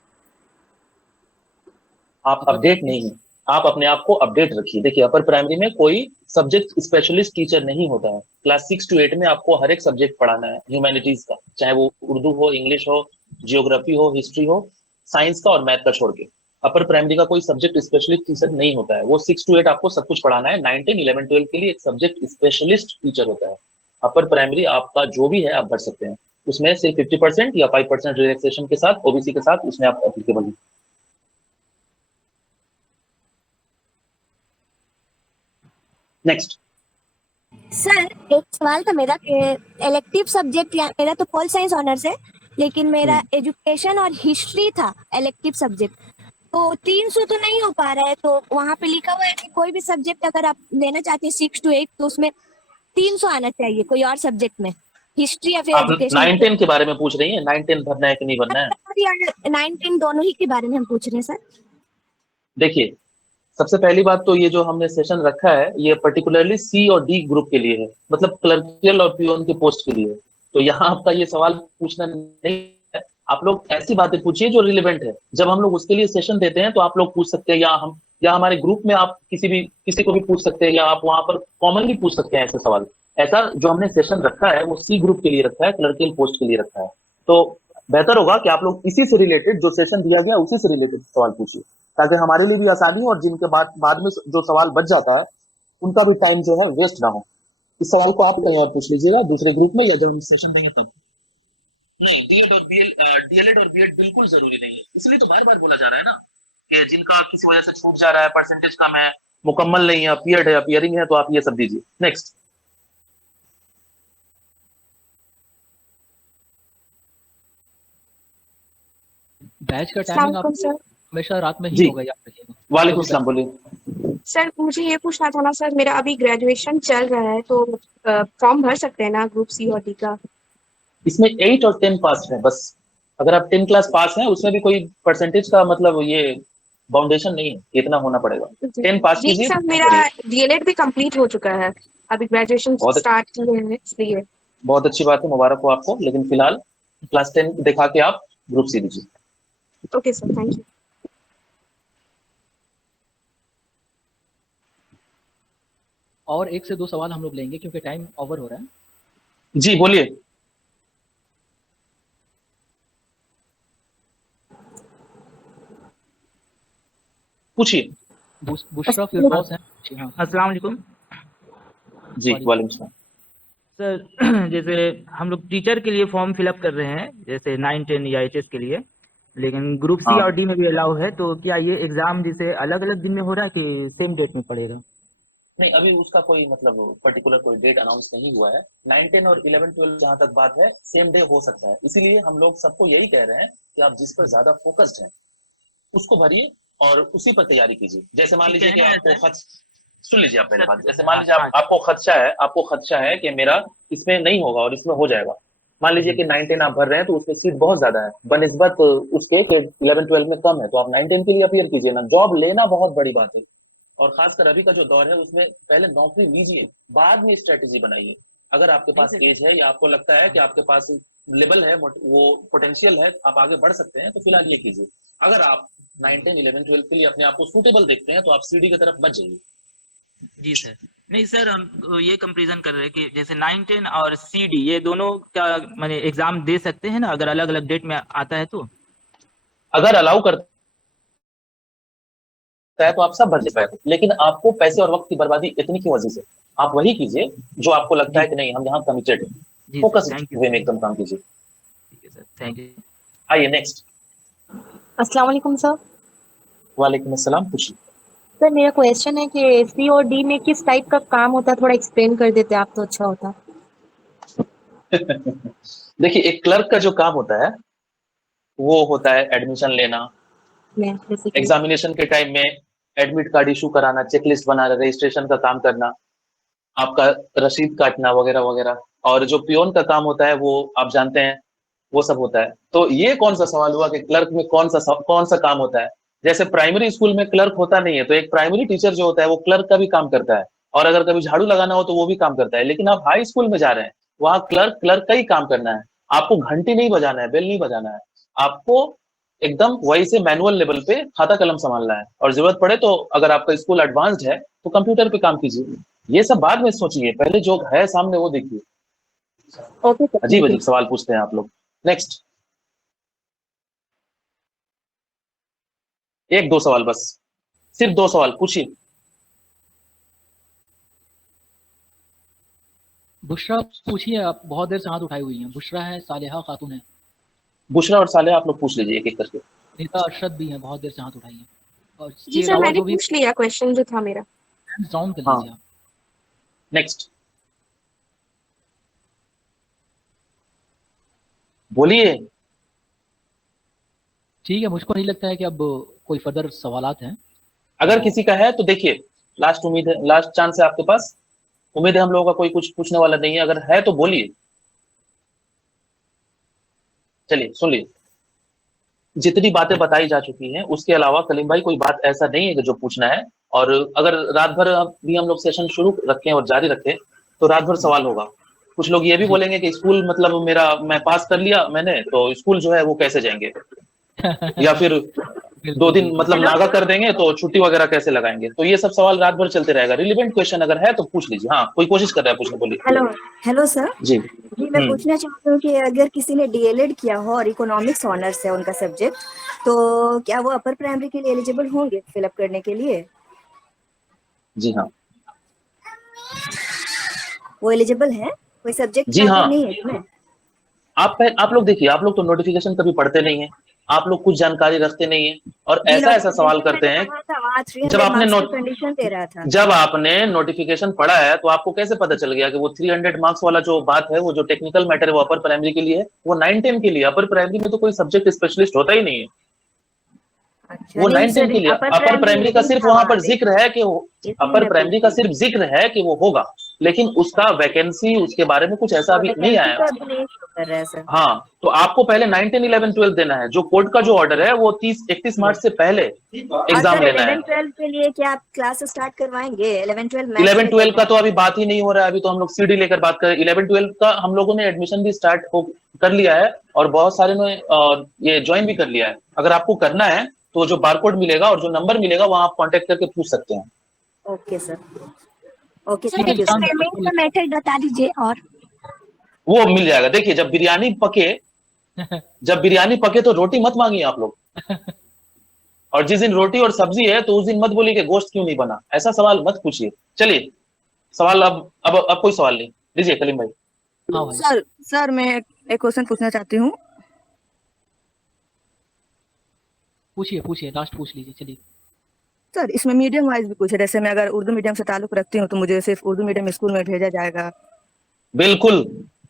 आप अपडेट नहीं है, आप अपने आप को अपडेट रखिए। देखिए, अपर प्राइमरी में कोई सब्जेक्ट स्पेशलिस्ट टीचर नहीं होता है। क्लास 6 to 8 में आपको हर एक सब्जेक्ट पढ़ाना है ह्यूमैनिटीज का, चाहे वो उर्दू हो, इंग्लिश हो, जियोग्राफी हो, हिस्ट्री हो, साइंस का और मैथ का छोड़ के। अपर प्राइमरी का कोई सब्जेक्ट स्पेशलिस्ट टीचर नहीं होता है। वो 6 to 8 आपको सब कुछ पढ़ाना है। 9, 10, 11, 12 के लिए एक सब्जेक्ट स्पेशलिस्ट टीचर होता है। अपर प्राइमरी आपका जो भी है आप भर सकते हैं, उसमें सिर्फ 50% या 5% रिलैक्सेशन के साथ, ओबीसी के साथ, उसमें आप एप्लीकेबल हैं। नेक्स्ट। सर एक सवाल था मेरा कि इलेक्टिव सब्जेक्ट, या मेरा तो पॉल साइंस ऑनर्स है, लेकिन मेरा एजुकेशन और हिस्ट्री था इलेक्टिव सब्जेक्ट, तो 300 तो नहीं हो पा रहा है। तो वहाँ पे लिखा हुआ है कि कोई भी सब्जेक्ट अगर आप लेना चाहते हैं 6 to 8 तो उसमें 300 आना चाहिए कोई और सब्जेक्ट में, हिस्ट्री या फिर एजुकेशन। 9-10 के बारे में पूछ रही हैं? 9-10 भरना है कि नहीं भरना है? 9-10 दोनों ही के बारे में हम पूछ रहे हैं सर। देखिए, सबसे पहली बात तो ये जो हमने सेशन रखा है ये पर्टिकुलरली सी और डी ग्रुप के लिए है, मतलब क्लर्कियल और पियोन के पोस्ट के लिए। तो यहाँ आपका ये सवाल पूछना नहीं है। आप लोग ऐसी बातें पूछिए जो रिलेवेंट है। जब हम लोग उसके लिए सेशन देते हैं तो आप लोग पूछ सकते हैं, या हम या हमारे ग्रुप में आप किसी को भी पूछ सकते हैं, या आप वहां पर कॉमनली पूछ सकते हैं ऐसे सवाल। ऐसा जो हमने सेशन रखा है वो सी ग्रुप के लिए रखा है, क्लर्कियल पोस्ट के लिए रखा है। तो बेहतर होगा कि आप लोग इसी से रिलेटेड, जो सेशन दिया गया उसी से रिलेटेड सवाल पूछिए, ताकि हमारे लिए भी आसानी हो और जिनके बाद में जो सवाल बच जाता है उनका भी टाइम जो है वेस्ट ना हो। इस सवाल को आप कहीं और पूछ लीजिएगा दूसरे ग्रुप में, या जब हम सेशन देंगे तब। नहीं, डीएलएड और बीएड बिल्कुल जरूरी नहीं है। इसलिए तो बार बार बोला जा रहा है ना कि जिनका किसी वजह से छूट जा रहा है, परसेंटेज कम है, मुकम्मल नहीं है, अपीयर्ड है, अपीयरिंग है, तो आप ये सब दीजिए। नेक्स्ट। बैच का टाइमिंग आप सर हमेशा रात में ही जी। होगा, याद रखिएगा। वालेकुम सलाम, बोलिए। सर मुझे ये पूछना था ना सर, मेरा अभी ग्रेजुएशन चल रहा है, तो फॉर्म भर सकते हैं ना ग्रुप सी और डी का? इसमें 8 और 10 पास है बस। अगर आप 10 क्लास पास हैं उसमें भी कोई परसेंटेज का मतलब ये बाउंडेशन नहीं है, इतना होना पड़ेगा। 10 पास जी कीजिए। सर, मेरा डीएलएड भी कंप्लीट हो चुका है, अभी ग्रेजुएशन स्टार्ट किए हैं इसलिए। बहुत अच्छी बात है, मुबारक हो आपको। लेकिन फिलहाल क्लास 10 दिखा के आप ग्रुप सी दीजिए। Okay sir, thank you. और 1 से 2 सवाल हम लोग लेंगे क्योंकि टाइम ओवर हो रहा है। जी बोलिए। पूछिए। बुशरा फिरदौस है। हाँ, अस्सलाम वालेकुम जी वालेकुम सलाम। सर। जैसे हम लोग टीचर के लिए फॉर्म फिलअप कर रहे हैं, जैसे 9, 10 या एचएस के लिए, लेकिन ग्रुप सी हाँ। और डी में भी अलाउ है, तो क्या ये एग्जाम जैसे अलग अलग दिन में हो रहा है कि सेम डेट में पड़ेगा? नहीं, अभी उसका कोई मतलब पर्टिकुलर कोई डेट अनाउंस नहीं हुआ है। 9, 10 और 11, 12 जहां तक बात है सेम डे हो सकता है। इसीलिए हम लोग सबको यही कह रहे हैं कि आप जिस पर ज्यादा फोकस्ड हैं उसको भरिए और उसी पर तैयारी कीजिए। जैसे मान लीजिए कि आपको सुन लीजिए आप पहले बात। जैसे मान लीजिए आपको खदशा है कि मेरा इसमें नहीं होगा और इसमें हो जाएगा। मान लीजिए कि 9, 10 आप भर रहे हैं तो उसमें सीट बहुत ज्यादा है बनिस्बत उसके 11, 12 में कम है, तो आप 9, 10 के लिए अपीयर कीजिए ना। जॉब लेना बहुत बड़ी बात है, और खासकर अभी का जो दौर है उसमें पहले नौकरी लीजिए, बाद में स्ट्रेटेजी बनाइए। अगर आपके पास एज है या आपको लगता है कि आपके पास लेवल है, वो पोटेंशियल है, आप आगे बढ़ सकते हैं, तो फिलहाल ये कीजिए। अगर आप 9, 10, 11, 12 के लिए अपने आप को सूटेबल देखते हैं तो आप सीडी की तरफ मत जाइए। जी सर। नहीं सर, हम ये कंपेरिजन कर रहे हैं कि जैसे 9, 10 और सीडी ये दोनों का माने एग्जाम दे सकते हैं ना, अगर अलग अलग डेट में आता है तो? अगर अलाउ करता है तो आप सब भर ले पाए, लेकिन आपको पैसे और वक्त की बर्बादी इतनी की वजह से आप वही कीजिए जो आपको लगता है कि नहीं हम यहाँ कमिटेड हैं। फोकस वे में एकदम काम कीजिए। ठीक है सर, थैंक यू। आइए नेक्स्ट। अस्सलाम वालेकुम सर। वालेकुम अस्सलाम, पूछिए। सर मेरा क्वेश्चन है कि सी और डी में किस टाइप का काम होता है, थोड़ा एक्सप्लेन कर देते आप तो अच्छा होता। देखिए, एक क्लर्क का जो काम होता है वो होता है एडमिशन लेना, एग्जामिनेशन के टाइम में एडमिट कार्ड इशू कराना, चेकलिस्ट बनाना, रजिस्ट्रेशन का काम करना, आपका रसीद काटना वगैरह वगैरह। और जो पियोन का काम होता है वो आप जानते हैं, वो सब होता है। तो ये कौन सा सवाल हुआ कि क्लर्क में कौन सा काम होता है? जैसे प्राइमरी स्कूल में क्लर्क होता नहीं है, तो एक प्राइमरी टीचर जो होता है वो क्लर्क का भी काम करता है, और अगर कभी झाड़ू लगाना हो तो वो भी काम करता है। लेकिन आप हाई स्कूल में जा रहे हैं, वहां क्लर्क का ही काम करना है। आपको घंटी नहीं बजाना है, बेल नहीं बजाना है, आपको एकदम वही से मैनुअल लेवल पे खाता कलम संभालना है। और जरूरत पड़े तो अगर आपका स्कूल एडवांस्ड है तो कंप्यूटर पे काम कीजिए। ये सब बाद में सोचिए, पहले जो है सामने वो देखिए। अजीब अजीब सवाल पूछते हैं आप लोग। नेक्स्ट। 1, 2 सवाल बस, सिर्फ 2 सवाल पूछिए। बुशरा पूछिए, आप बहुत देर से हाथ उठाई हुई हैं। बुशरा है, सालेहा खातून है। बुशरा और सालेहा आप लोग पूछ लीजिए एक एक करके। नीता अरशद भी है, बहुत देर से हाथ उठाई है। और जी सर, मैंने पूछ लिया क्वेश्चन जो था मेरा। डाउन कर लीजिए आप। नेक्स्ट बोलिए। ठीक है, मुझको नहीं लगता है कि अब कोई फर्दर सवालात हैं। अगर किसी का है तो देखिए, लास्ट उम्मीद है, लास्ट चांस है आपके पास। उम्मीद है हम लोगों का कोई कुछ पूछने वाला नहीं है। अगर है तो बोलिए। चलिए सुन लीजिए, जितनी बातें बताई जा चुकी हैं उसके अलावा कलीम भाई कोई बात ऐसा नहीं है कि जो पूछना है। और अगर रात भर भी हम लोग सेशन शुरू रखें और जारी रखें तो रात भर सवाल होगा। कुछ लोग ये भी बोलेंगे कि स्कूल मतलब मैं पास कर लिया मैंने, तो स्कूल जो है वो कैसे जाएंगे, या फिर 2 दिन मतलब नागा कर देंगे तो छुट्टी वगैरह कैसे लगाएंगे? तो ये सब सवाल रात भर चलते रहेगा। रिलेवेंट क्वेश्चन अगर है तो पूछ लीजिए। हाँ, कोई कोशिश कर रहा है पूछने, बोलिए। हेलो हेलो सर जी। जी मैं पूछना चाहती हूँ कि अगर किसी ने डीएलएड किया हो और इकोनॉमिक्स ऑनर्स है उनका सब्जेक्ट, तो क्या वो अपर प्राइमरी के लिए एलिजिबल होंगे फिलअप करने के लिए? जी हाँ। वो एलिजिबल है? कोई सब्जेक्ट जी हाँ। नहीं है इसमें? आप लोग देखिए, आप लोग तो नोटिफिकेशन कभी पढ़ते नहीं है, आप लोग कुछ जानकारी रखते नहीं है और ऐसा ऐसा सवाल करते हैं। जब आपने कंडीशन दे रहा था, जब आपने नोटिफिकेशन पढ़ा है तो आपको कैसे पता चल गया कि वो 300 मार्क्स वाला जो बात है, वो जो टेक्निकल मैटर है वो अपर प्राइमरी के लिए है, वो 9-10 के लिए। अपर प्राइमरी में तो कोई सब्जेक्ट स्पेशलिस्ट होता ही नहीं है। अच्छा, वो नहीं 9-10 सर, के लिए अपर प्राइमरी का सिर्फ वहां पर जिक्र है कि अपर प्राइमरी का सिर्फ जिक्र है कि वो होगा, लेकिन उसका वैकेंसी उसके बारे में कुछ ऐसा अभी नहीं आया। हाँ, तो आपको पहले 9, 10, 11, 12 देना है। जो कोर्ट का जो ऑर्डर है वो 31 मार्च से पहले एग्जाम लेना है। 11-12 के लिए क्या आप क्लास स्टार्ट करवाएंगे? 11-12 11-12 का तो अभी बात ही नहीं हो रहा है। अभी तो हम लोग सीडी लेकर बात करें। 11-12 का हम लोगों ने एडमिशन भी स्टार्ट कर लिया है और बहुत सारे ने ये ज्वाइन भी कर लिया है। अगर आपको करना है तो जो बारकोड मिलेगा और जो नंबर मिलेगा वहां आप कांटेक्ट करके पूछ सकते हैं। ओके सर, ओके, ठीक है, थैंक यू सर। पेमेंट का मेथड बता दीजिए। और वो मिल जाएगा। देखिए, जब बिरयानी पके तो रोटी मत मांगिए आप लोग। और जिस दिन रोटी और सब्जी है तो उस दिन मत बोलिए कि गोश्त क्यों नहीं बना। ऐसा सवाल मत पूछिए। चलिए, सवाल अब कोई सवाल नहीं, लीजिए कलीम भाई। हाँ भाई, सर मैं एक क्वेश्चन पूछना चाहती हूँ। पूछिए, लास्ट पूछ लीजिए। चलिए सर, इसमें मीडियम वाइज भी कुछ है, जैसे मैं अगर उर्दू मीडियम से ताल्लुक रखती हूँ तो मुझे सिर्फ उर्दू मीडियम स्कूल में भेजा जाएगा? बिल्कुल,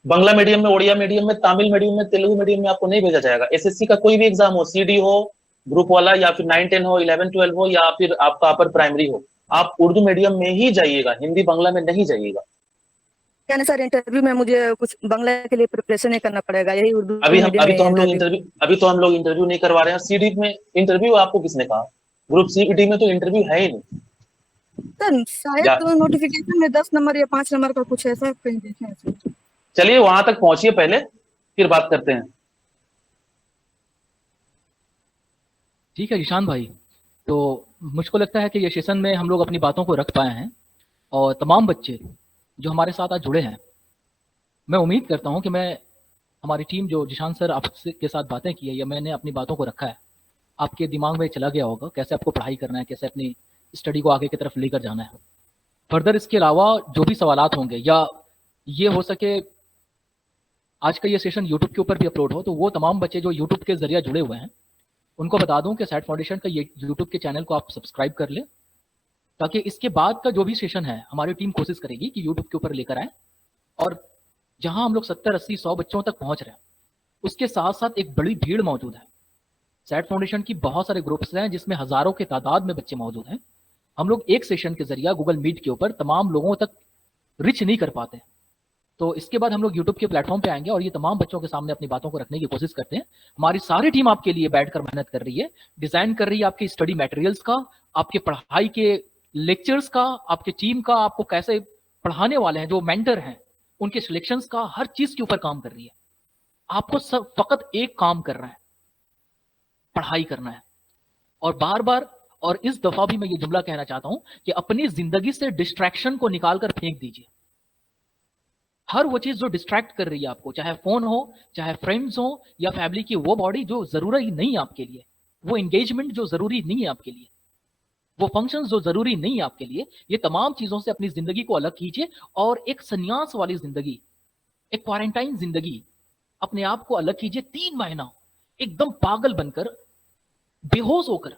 बांग्ला मीडियम में, उड़िया मीडियम में, तमिल मीडियम में, तेलुगु मीडियम में आपको नहीं भेजा जाएगा। एसएससी का कोई भी एग्जाम हो, सीडी हो, ग्रुप वाला, या फिर 9-10 हो, 11-12 हो, या फिर आपका अपर प्राइमरी हो, आप उर्दू मीडियम में ही जाइएगा, हिंदी बांग्ला में नहीं जाइएगा। यानी सर इंटरव्यू में मुझे कुछ बांग्ला के लिए प्रिपरेशन नहीं करना पड़ेगा, यही उर्दू अभी तो हम लोग इंटरव्यू नहीं करवा रहे हैं। सीडी में इंटरव्यू आपको किसने कहा? ग्रुप सीडी में तो इंटरव्यू है ही नहीं। सर शायद नोटिफिकेशन में 10 नंबर या 5 नंबर का कुछ ऐसा कहीं देखे हैं। चलिए वहां तक पहुंचिए पहले, फिर बात करते हैं। ठीक है ईशान भाई, तो मुझको लगता है कि ये सेशन में हम लोग अपनी बातों को रख पाए हैं और तमाम बच्चे जो हमारे साथ आज जुड़े हैं, मैं उम्मीद करता हूं कि हमारी टीम जो जिशान सर आपसे के साथ बातें की है या मैंने अपनी बातों को रखा है, आपके दिमाग में चला गया होगा कैसे आपको पढ़ाई करना है, कैसे अपनी स्टडी को आगे की तरफ लेकर जाना है। फर्दर इसके अलावा जो भी सवालात होंगे, या ये हो सके आज का ये सेशन यूट्यूब के ऊपर भी अपलोड हो, तो वो तमाम बच्चे जो यूट्यूब के जरिए जुड़े हुए हैं उनको बता दूं कि सैट फाउंडेशन का ये यूट्यूब के चैनल को आप सब्सक्राइब कर लें, ताकि इसके बाद का जो भी सेशन है हमारी टीम कोशिश करेगी कि यूट्यूब के ऊपर लेकर आए, और जहां हम लोग 70, 80, 100 बच्चों तक पहुंच रहे हैं, उसके साथ साथ एक बड़ी भीड़ मौजूद है। सैट फाउंडेशन की बहुत सारे ग्रुप्स हैं जिसमें हजारों के तादाद में बच्चे मौजूद हैं। हम लोग एक सेशन के जरिए गूगल मीट के ऊपर तमाम लोगों तक रिच नहीं कर पाते, तो इसके बाद हम लोग यूट्यूब के प्लेटफॉर्म पे आएंगे और ये तमाम बच्चों के सामने अपनी बातों को रखने की कोशिश करते हैं। हमारी सारी टीम आपके लिए बैठकर मेहनत कर रही है, डिजाइन कर रही है आपके स्टडी मटेरियल्स का, आपके पढ़ाई के लेक्चर्स का, आपके टीम का, आपको कैसे पढ़ाने वाले हैं, जो मेंटर हैं उनके सिलेक्शंस का, हर चीज के ऊपर काम कर रही है। आपको सब फकत एक काम करना है, पढ़ाई करना है। और बार बार और इस दफा भी मैं ये जुमला कहना चाहता हूं कि अपनी जिंदगी से डिस्ट्रैक्शन को निकालकर फेंक दीजिए। हर वो चीज जो डिस्ट्रैक्ट कर रही है आपको, चाहे फोन हो, चाहे फ्रेंड्स हो, या फैमिली की वो बॉडी जो जरूरी नहीं है आपके लिए, वो एंगेजमेंट जो जरूरी नहीं है आपके लिए, वो फंक्शंस जो जरूरी नहीं है आपके लिए, ये तमाम चीजों से अपनी जिंदगी को अलग कीजिए और एक संन्यास वाली जिंदगी, एक क्वारंटाइन जिंदगी, अपने आप को अलग कीजिए। 3 महीना एकदम पागल बनकर, बेहोश होकर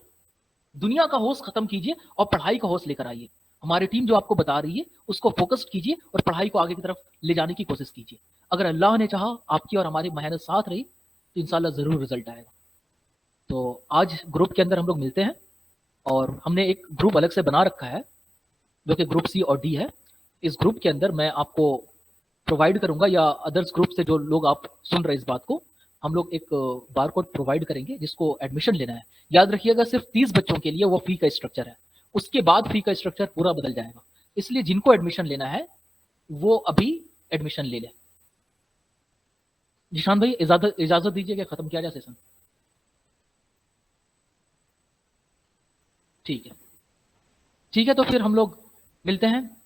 दुनिया का होश खत्म कीजिए और पढ़ाई का होश लेकर आइए। हमारी टीम जो आपको बता रही है उसको फोकस्ड कीजिए और पढ़ाई को आगे की तरफ ले जाने की कोशिश कीजिए। अगर अल्लाह ने चाहा, आपकी और हमारी मेहनत साथ रही, तो इंशाल्लाह जरूर रिजल्ट आएगा। तो आज ग्रुप के अंदर हम लोग मिलते हैं और हमने एक ग्रुप अलग से बना रखा है जो कि ग्रुप सी और डी है। इस ग्रुप के अंदर मैं आपको प्रोवाइड करूंगा, या अदर्स ग्रुप से जो लोग आप सुन रहे इस बात को, हम लोग एक बारकोड प्रोवाइड करेंगे जिसको एडमिशन लेना है। याद रखिएगा सिर्फ 30 बच्चों के लिए वो फी का स्ट्रक्चर है, उसके बाद फी का स्ट्रक्चर पूरा बदल जाएगा। इसलिए जिनको एडमिशन लेना है वो अभी एडमिशन ले लें। जिशान भाई इजाजत दीजिए कि खत्म किया जाए सेशन। ठीक है, तो फिर हम लोग मिलते हैं